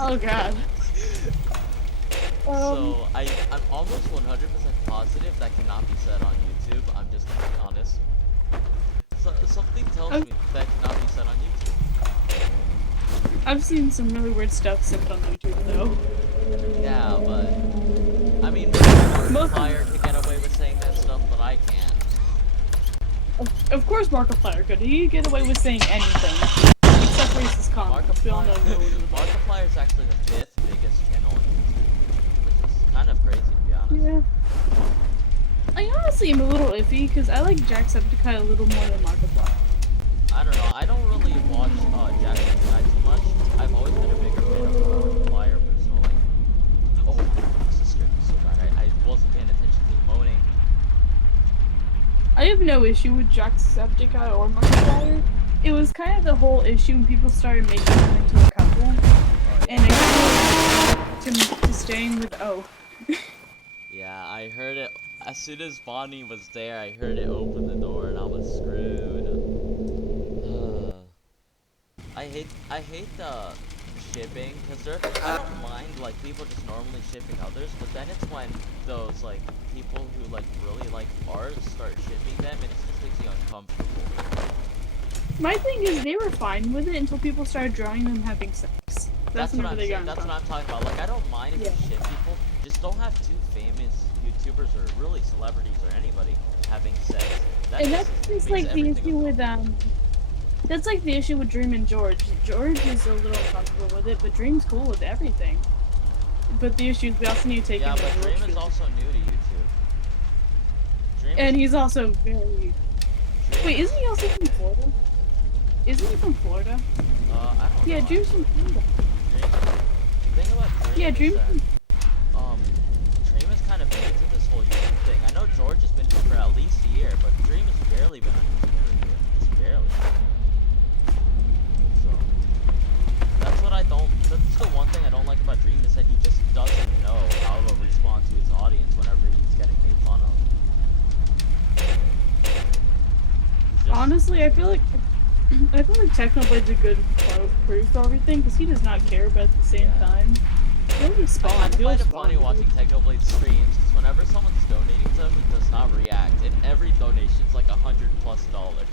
Oh god. So I'm almost 100% positive that cannot be said on YouTube. I'm just gonna be honest. So, something tells me that cannot be said on YouTube. I've seen some really weird stuff sent on YouTube though. Yeah, but I mean, Most- Markiplier can get away with saying that stuff, but I can't. Of course Markiplier could. He could get away with saying anything. Except racist comments. We all know no one would. Markiplier is actually the 5th biggest channel on YouTube, which is kind of crazy to be honest. Yeah. I honestly am a little iffy because I like Jacksepticeye a little more than Markiplier. I don't know. I don't no issue with Jacksepticeye or Markiplier. It was kind of the whole issue when people started making them into a couple, and it to staying with O. Yeah, I heard it as soon as Bonnie was there. I heard it open the door, and I was screwed. I hate the shipping, because I don't mind like people just normally shipping others, but then it's when those like people who like really like art start shipping them, and it just makes you uncomfortable. My thing is, they were fine with it until people started drawing them having sex. That's what whenever I'm they saying. got That's what I'm talking about. Like, I don't mind if you ship people. Just don't have two famous YouTubers or really celebrities or anybody having sex. And that's just like the issue with That's like the issue with Dream and George. George is a little uncomfortable with it, but Dream's cool with everything. But the issue is we also need to take Yeah, into but Dream is also new to YouTube. And he's also very... Wait, isn't he also from Florida? Isn't he from Florida? I don't know. Yeah, Dream's from Florida. The thing about Dream Yeah, Dream. is that, Dream is kind of new to this whole YouTube thing. I know George has been here for at least a year, but Dream has barely been on YouTube for a year. Just barely. So, that's what I don't, that's the one thing I don't like about Dream, is that he just doesn't know how to respond to his audience whenever he's getting made fun of. Honestly, I feel like Technoblade's a good proof for everything, because he does not care, but at the same time, he'll respond. I find it funny watching Technoblade streams, because whenever someone's donating to him, he does not react, and every donation's like $100+.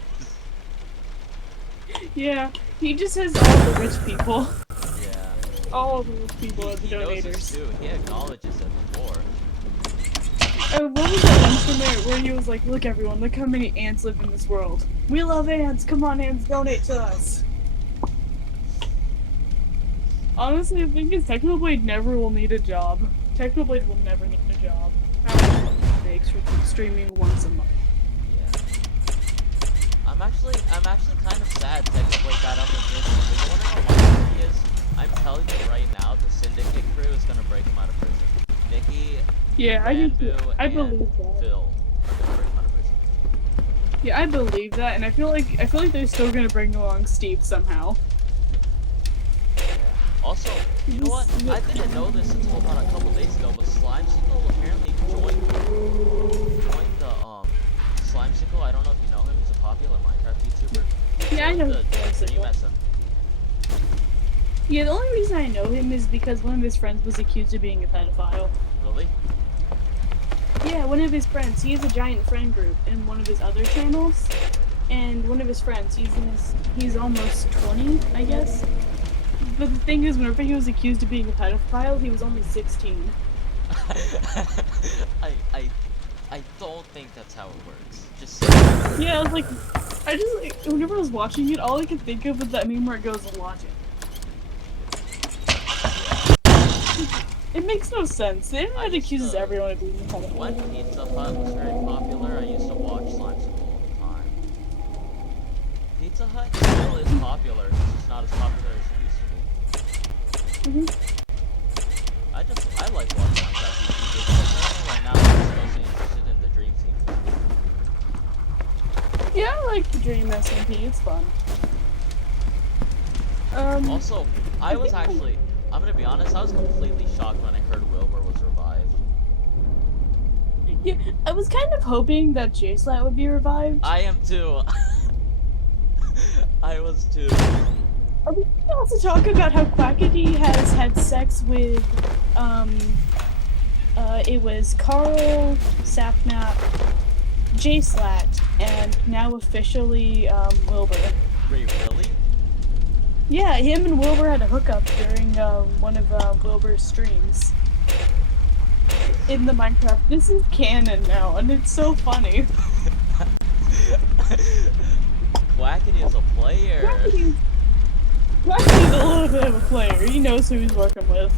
Yeah, he just has all the rich people. Yeah. All the rich people as the He knows donators. this too. He acknowledges it before. What was that one from there where he was like, look everyone, look how many ants live in this world. We love ants, come on ants, donate to us. Honestly, the thing is, Technoblade never will need a job. Technoblade will never need a job. Thanks for streaming once a month. Yeah. I'm actually kind of sad Technoblade got up in prison. But you wanna know why he is? I'm telling you right now, the Syndicate crew is gonna break him out of prison. Nikki, Yeah, I believe that. Phil are gonna break him out of prison. Yeah, I believe that, and I feel like they're still gonna bring along Steve somehow. Also, you know what? I didn't know this until about a couple days ago, but Slimesicle apparently joined the Slimesicle. I don't know if you know him. He's a popular Minecraft YouTuber. Yeah, I know The Dream SMP. Yeah, the only reason I know him is because one of his friends was accused of being a pedophile. Really? Yeah, one of his friends. He has a giant friend group in one of his other channels, and one of his friends. He's almost 20, I guess. But the thing is, whenever he was accused of being a pedophile, he was only 16. I don't think that's how it works. Just yeah, I was like, whenever I was watching it, all I could think of was that meme where it goes, watch it. It makes no sense. The internet accuses everyone of being a pedophile. When Pizza Hut was very popular, I used to watch Slimesicle all the time. Pizza Hut still is popular, it's just not as popular as it used to be. I like watching Minecraft YouTubers, but right now I'm mostly interested in the Dream Team. Yeah, I like the Dream SMP, it's fun. Also, I'm gonna be honest, I was completely shocked when I heard Wilbur was revived. Yeah, I was kind of hoping that JSlat would be revived. I am too. I was too. Are we going to also talk about how Quackity has had sex with, it was Carl, Sapnap, JSlat, and now officially, Wilbur. Wait, really? Yeah, him and Wilbur had a hookup during, one of, Wilbur's streams. In the Minecraft. This is canon now, and it's so funny. Quackity is a player. Quackity's a little bit of a player. He knows who he's working with.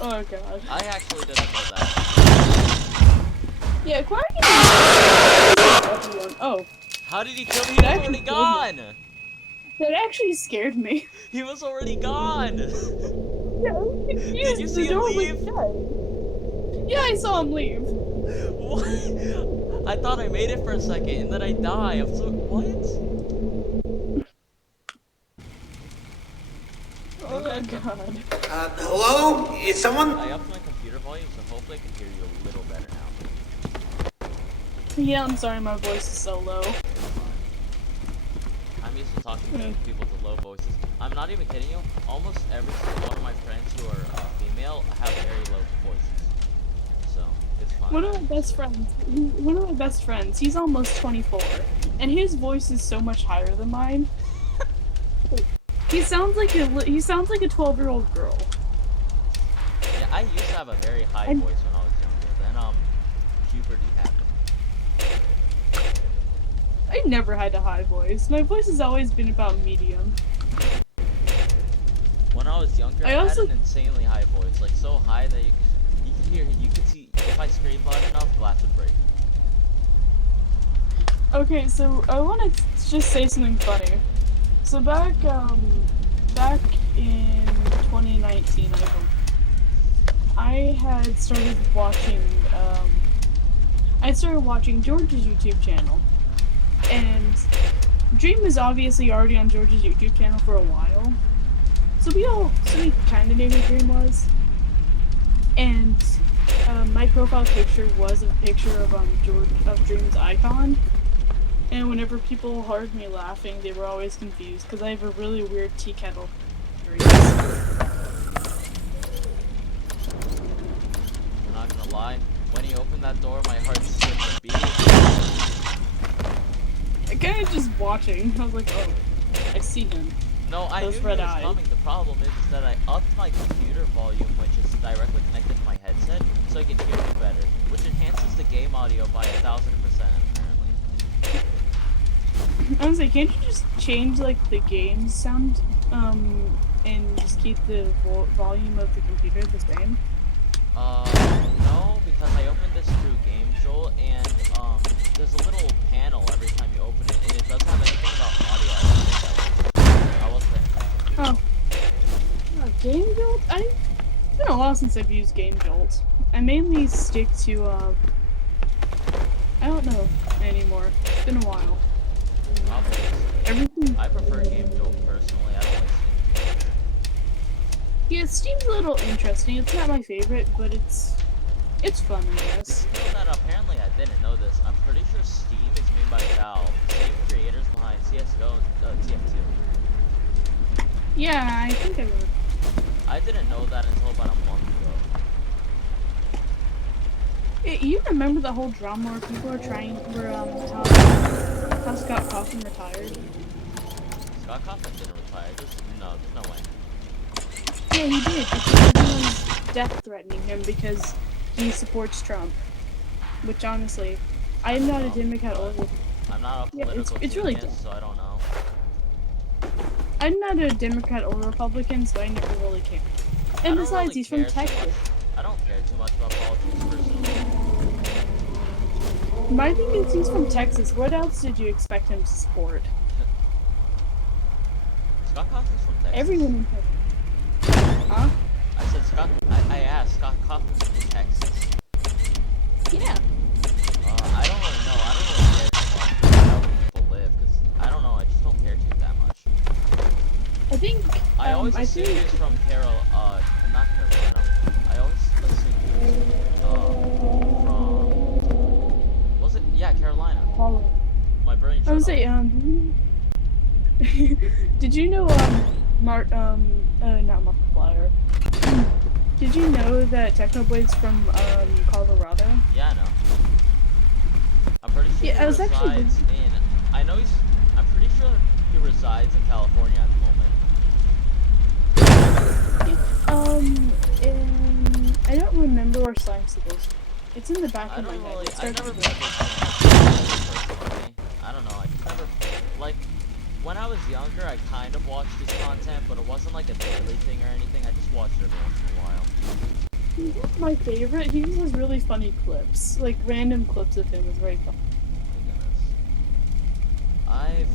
Oh god. I actually didn't know that. Yeah, Quackity. Oh. How did he kill me? He was already gone! That actually scared me. He was already gone! Yeah, Did you see him leave? Yeah, I saw him leave. What? I thought I made it for a second, and then I die. I'm so what? Oh god. Hello? Is someone? I upped my computer volume, so hopefully I can hear you a little better now. Yeah, I'm sorry, my voice is so low. I'm used to talking to people with low voices. I'm not even kidding you. Almost every single one of my friends who are female have very low voices. So, it's fine. One of my best friends, he's almost 24, and his voice is so much higher than mine. He sounds like a 12-year-old girl. Yeah, I used to have a very high voice when I was younger. Then, puberty happened. I never had a high voice. My voice has always been about medium. When I was younger, I also- had an insanely high voice. Like, so high that you could hear, you could see, if I screamed loud enough, glass would break. Okay, so I want to just say something funny. So back in 2019, I had started watching, George's YouTube channel. And Dream was obviously already on George's YouTube channel for a while. So we kind of knew who Dream was. And my profile picture was a picture of Dream's icon. And whenever people heard me laughing, they were always confused because I have a really weird tea kettle. I'm not gonna lie, when he opened that door, my heart skipped a beat. I kind of just watching. I was like, oh, I see him. No, I Those knew he red was eyes. coming. The problem is that I upped my computer volume, which is directly connected to my headset, so I can hear you better, which enhances the game audio by 1,000%, apparently. I was like, can't you just change like the game sound, and just keep the volume of the computer the same? No, because I opened this through GameJolt, and there's a little panel every time you open it, and it doesn't have anything about audio. I wasn't paying attention. Oh, Game Jolt? It's been a while since I've used Game Jolt. I mainly stick to, I don't know anymore. It's been a while. Everything. I prefer GameJolt personally. I don't like Steam. Yeah, Steam's a little interesting. It's not my favorite, but it's fun, I guess. Did you know that apparently I didn't know this? I'm pretty sure Steam is made by Valve, same creators behind CS:GO and TF2. Yeah, I think I would. I didn't know that until about a month ago. You remember the whole drama where people are how Scott Cawthon retired? Scott Cawthon didn't retire. There's no way. Yeah, he did. Because everyone's death threatening him because he supports Trump. Which honestly, I'm not a Democrat or I'm not a political it's really genius, so I don't know. I'm not a Democrat or Republican, so I never really care. And I don't besides, really he's from care too Texas. much. I don't care too much about politics personally. My thing is, he's from Texas. What else did you expect him to support? Scott Cawthon's from Texas. Everyone in Texas. Huh? I said Scott. I asked Scott Cawthon's from Texas. Yeah. I don't really know. I don't really care too much about how people live, because I don't know. I just don't care too that much. I think. I always assume he's from not Carolina. I always assume he was from. Was it? Yeah, Carolina. My brain. I would say, did you know, not Markiplier. Did you know that Technoblade's from, Colorado? Yeah, I know. I'm pretty sure Yeah, he I was resides actually- in. I'm pretty sure he resides in California at the moment. I don't remember where Slime City is. It's in the back I of my don't head. really. It I starts never with played an this personally. I don't know. I just never like. When I was younger, I kind of watched his content, but it wasn't like a daily thing or anything. I just watched it every once in a while. He's not my favorite. He just has really funny clips. Like, random clips of him is very fun. I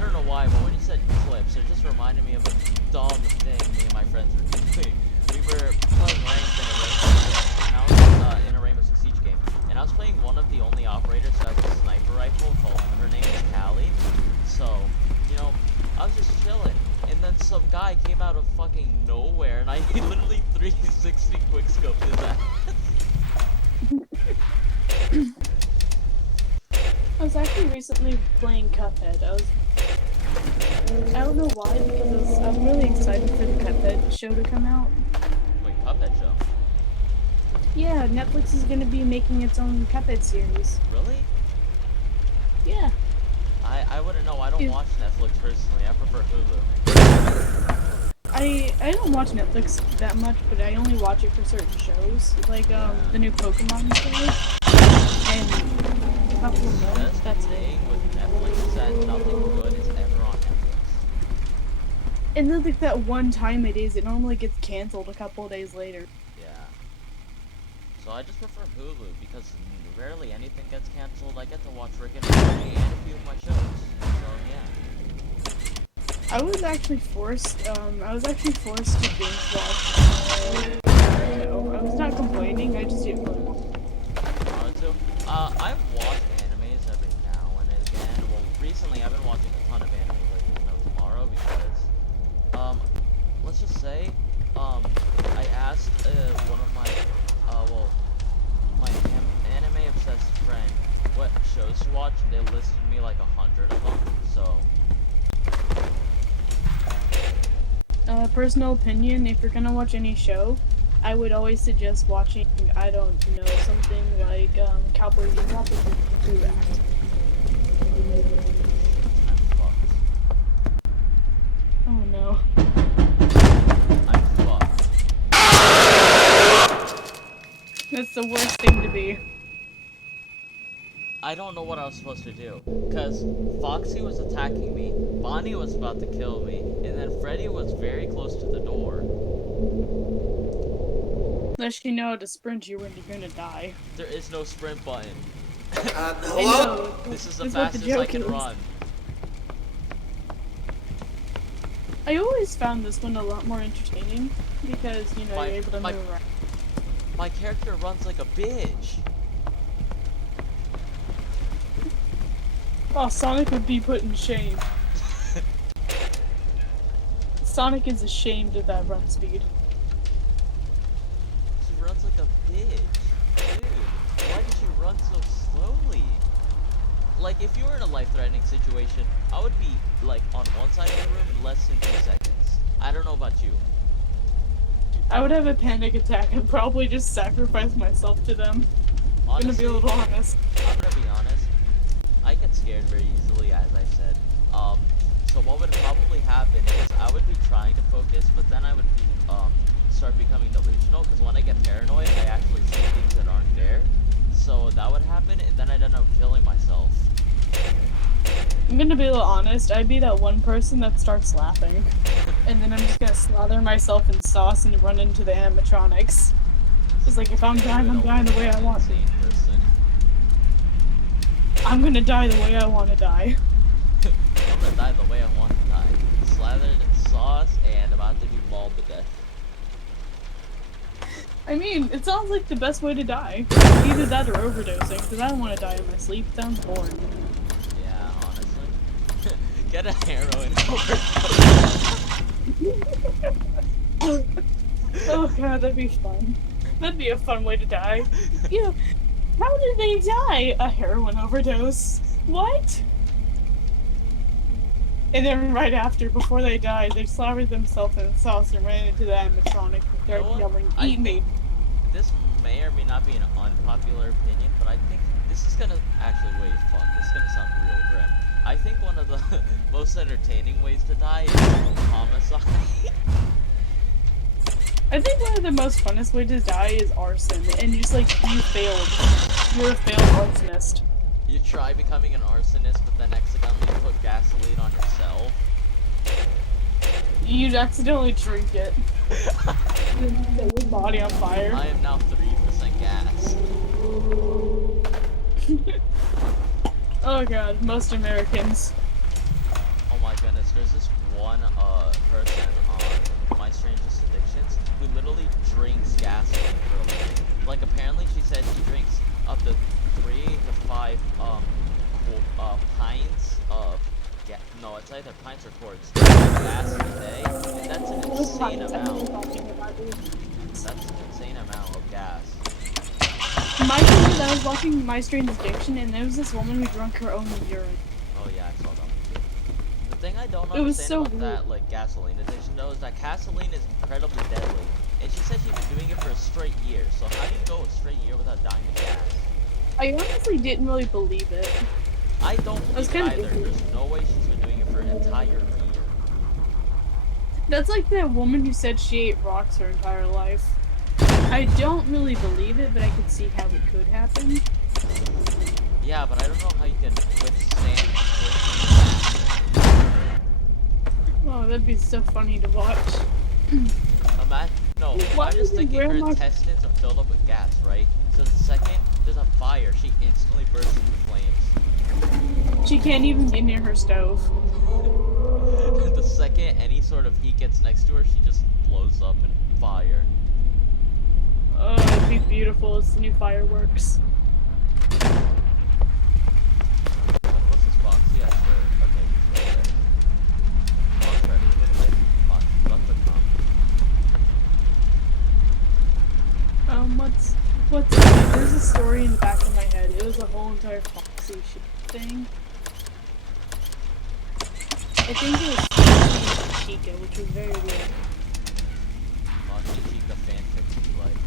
don't know why, but when you said clips, it just reminded me of a dumb thing me and my friends were doing. We were playing ranked in a Rainbow Six, and I was in a Rainbow Six Siege game, and I was playing one of the only operators who has a sniper rifle called, her name is Callie. So, you know, I was just chilling, and then some guy came out of fucking nowhere, and I literally 360 quickscoped his ass. I was actually recently playing Cuphead. I don't know why, because I'm really excited for the Cuphead show to come out. Wait, Cuphead show? Yeah, Netflix is gonna be making its own Cuphead series. Really? Yeah. I wouldn't know. I don't Yeah. watch Netflix personally. I prefer Hulu. I don't watch Netflix that much, but I only watch it for certain shows, like the new Pokemon show, and a couple of That's them. the That's it. thing with Netflix is that nothing good is ever on Netflix. And then like that one time it normally gets canceled a couple of days later. Yeah. So I just prefer Hulu because rarely anything gets canceled. I get to watch Rick and Morty and a few of my shows. So yeah. I was actually forced to binge watch. No, I was not complaining. I just didn't really want. I've watched animes every now and again. Well, recently I've been watching a ton of anime like No Tomorrow because, let's just say, I asked one of my, my anime obsessed friend what shows to watch, and they listed me like 100 of them. So. Personal opinion: if you're gonna watch any show, I would always suggest watching, I don't know, something like Cowboy Bebop if you can do that. I'm fucked. Oh no. I'm fucked. That's the worst thing to be. I don't know what I was supposed to do, because Foxy was attacking me, Bonnie was about to kill me, and then Freddy was very close to the door. Unless you know how to sprint, you're gonna die. There is no sprint button. I know. This is the That's what the fastest I joke can is. run. I always found this one a lot more entertaining because, you know, you're able to move around. My character runs like a bitch. Oh, Sonic would be put in shame. Sonic is ashamed of that run speed. She runs like a bitch. Dude, why did she run so slowly? Like, if you were in a life-threatening situation, I would be, like, on one side of the room in less than 2 seconds. I don't know about you. I would have a panic attack and probably just sacrifice myself to them. I'm gonna be a little honest. I'm gonna be honest. I get scared very easily, as I said. So what would probably happen is I would be trying to focus, but then I would start becoming delusional, because when I get paranoid, I actually see things that aren't there. So that would happen, and then I'd end up killing myself. I'm gonna be a little honest, I'd be that one person that starts laughing. And then I'm just gonna slather myself in sauce and run into the animatronics. It's like, if I'm dying the way I want to. I'm gonna die the way I want to die. I'm gonna die the way I want to die. Slathered in sauce and about to be mauled to death. I mean, it sounds like the best way to die. Either that or overdosing, because I don't want to die in my sleep. It sounds boring. Yeah, honestly. Get a heroin Oh god, that'd be fun. That'd be a fun way to die. You know, how did they die? A heroin overdose. What? And then right after, before they died, they slathered themselves in sauce and ran into the animatronic and started yelling, "Eat me!" This may or may not be an unpopular opinion, but I think this is gonna actually this is gonna sound real grim. I think one of the most entertaining ways to die is homicide. I think one of the most funnest ways to die is arson, and just like, you failed. You're a failed arsonist. You try becoming an arsonist, but then accidentally put gasoline on yourself. You accidentally drink it. Set your body on fire. I am now 3% gas. Oh god, most Americans. Oh my goodness, there's this one person on My Strangest Addictions who literally drinks gasoline for a living. Like, apparently she said she drinks up to 3 to 5 pints of no, it's either pints or quarts of gas a day, and that's an insane amount. That's an insane amount of gas. My thing is, I was watching My Strange Addiction, and there was this woman who drank her own urine. Oh yeah, I saw that one too. The thing I don't It was understand so about weird. that like gasoline addiction though is that gasoline is incredibly deadly. And she said she's been doing it for a straight year. So how do you go a straight year without dying of gas? I honestly didn't really believe it. I don't was believe it kinda either. iffy. There's no way she's been doing it for an entire year. That's like that woman who said she ate rocks her entire life. I don't really believe it, but I could see how it could happen. Yeah, but I don't know how you can withstand drinking gas. Oh, that'd be so funny to watch. No, Why I'm just would thinking her grandma- intestines are filled up with gas, right? So the second there's a fire, she instantly bursts into flames. She can't even get near her stove. The second any sort of heat gets next to her, she just blows up in fire. Oh, it'd be beautiful. It's the new fireworks. What's this box? Yeah, sure. Okay, he's right there. Box ready a little bit. Box about to come. What's there's a story in the back of my head. It was a whole entire Foxy shit thing. I think it was Chica, which was very weird. Foxy Chica fanfic if you like.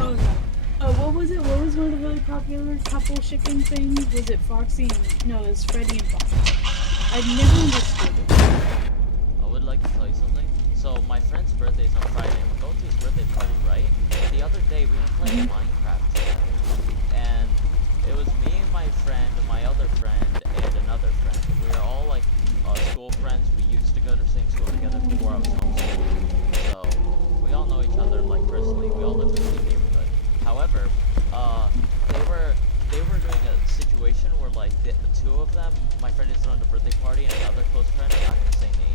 Oh no. Oh, what was it? What was one of the really popular couple shipping things? Was it Foxy and no, it was Freddy and Foxy. I've never understood it. I would like to tell you something. So my friend's birthday is on Friday, and we're going to his birthday party, right? But the other day we were playing Minecraft together, and it was me and my friend, my other friend, and another friend. We were all like school friends. We used to go to the same school together before I was homeschooled. So we all know each other like personally. We all lived in the same neighborhood. However, they were doing a situation where like the two of them, my friend is throwing the birthday party, and another close friend, I'm not gonna say names.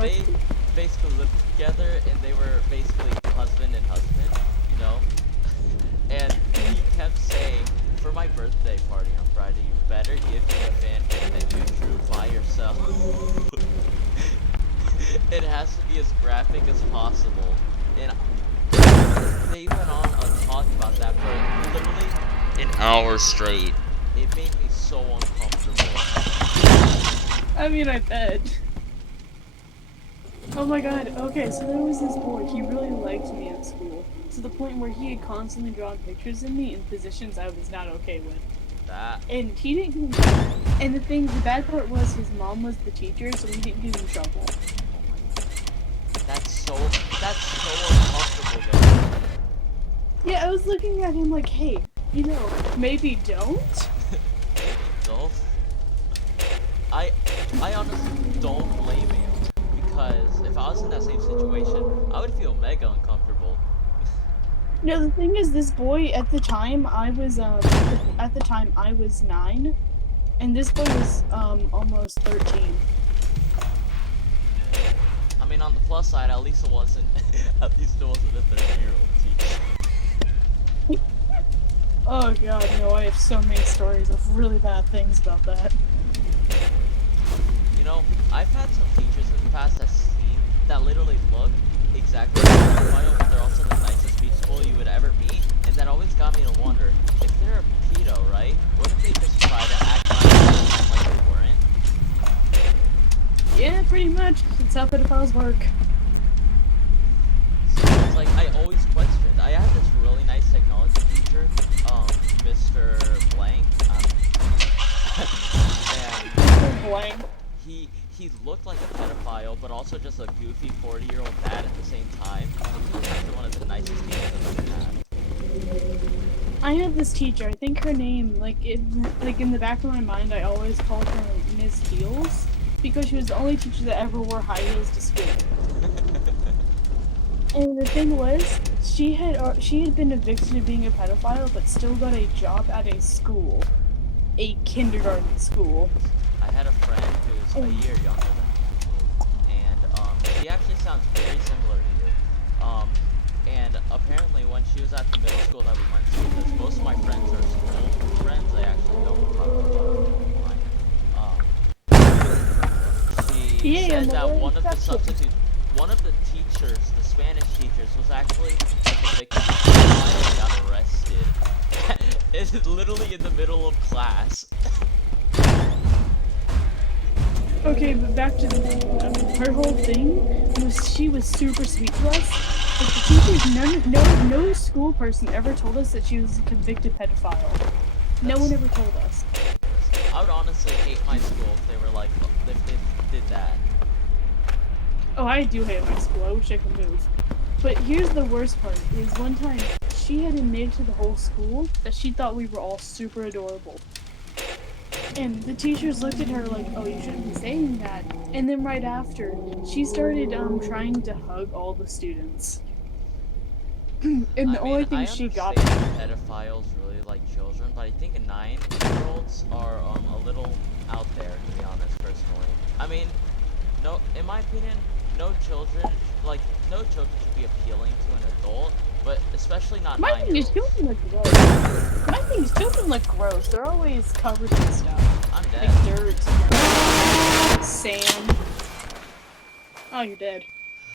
They basically lived together, and they were basically husband and husband, you know. And he kept saying, for my birthday party on Friday, you better give me a fanfic that you drew by yourself. It has to be as graphic as possible. And they went on and talked about that for literally an hour straight. It made me so uncomfortable. I mean, I bet. Oh my god, okay, so there was this boy, he really liked me in school. To the point where he had constantly drawn pictures of me in positions I was not okay with. That. And he didn't and the bad part was his mom was the teacher, so he didn't get in trouble. That's so uncomfortable though. Yeah, I was looking at him like, hey, you know, maybe don't? Don't. I honestly don't blame you, because if I was in that same situation, I would feel mega uncomfortable. No, the thing is, this boy at the time I was 9, and this boy was almost 13. I mean, on the plus side, at least it wasn't a 13-year-old teacher. Oh god, no, I have so many stories of really bad things about that. You know, I've had some teachers in the past that literally look exactly like a pedophile, but they're also the nicest people you would ever meet, and that always got me to wonder, if they're a pedo, right, what if they just try to act like they weren't? Yeah, pretty much. It's how pedophiles work. So it's like, I always questioned. I had this really nice technology teacher, Mr. Blank, and Blank. he looked like a pedophile, but also just a goofy 40-year-old dad at the same time. And he was actually one of the nicest teachers I've ever had. I had this teacher, I think her name, in the back of my mind, I always called her Ms. Heels, because she was the only teacher that ever wore high heels to school. And the thing was, she had been evicted of being a pedophile, but still got a job at a school. A kindergarten school. I had a friend who was a year younger than me, and she actually sounds very similar to you. And apparently when she was at the middle school that we went to, because most of my friends are school friends, I actually don't talk to them online. She Yeah, said no, that one of the exception. one of the teachers, the Spanish teachers, was actually like a victim and got arrested. It's literally in the middle of class. Okay, but back to her whole thing was she was super sweet to us. But the teachers, no school person ever told us that she was a convicted pedophile. No one ever told us. I would honestly hate my school if they were like, if they did that. Oh, I do hate my school. I wish I could move. But here's the worst part: is one time she had admitted to the whole school that she thought we were all super adorable. And the teachers looked at her like, oh, you shouldn't be saying that. And then right after, she started trying to hug all the students. And the only thing she got. I understand pedophiles really like children, but I think 9-year-olds are a little out there, to be honest, personally. I mean, no, in my opinion, no children should be appealing to an adult, but especially not My thing is, 9-year-olds. children look gross. My thing is, children look gross. They're always covered in stuff. I'm dead. Like dirt, sand. Oh, you're dead.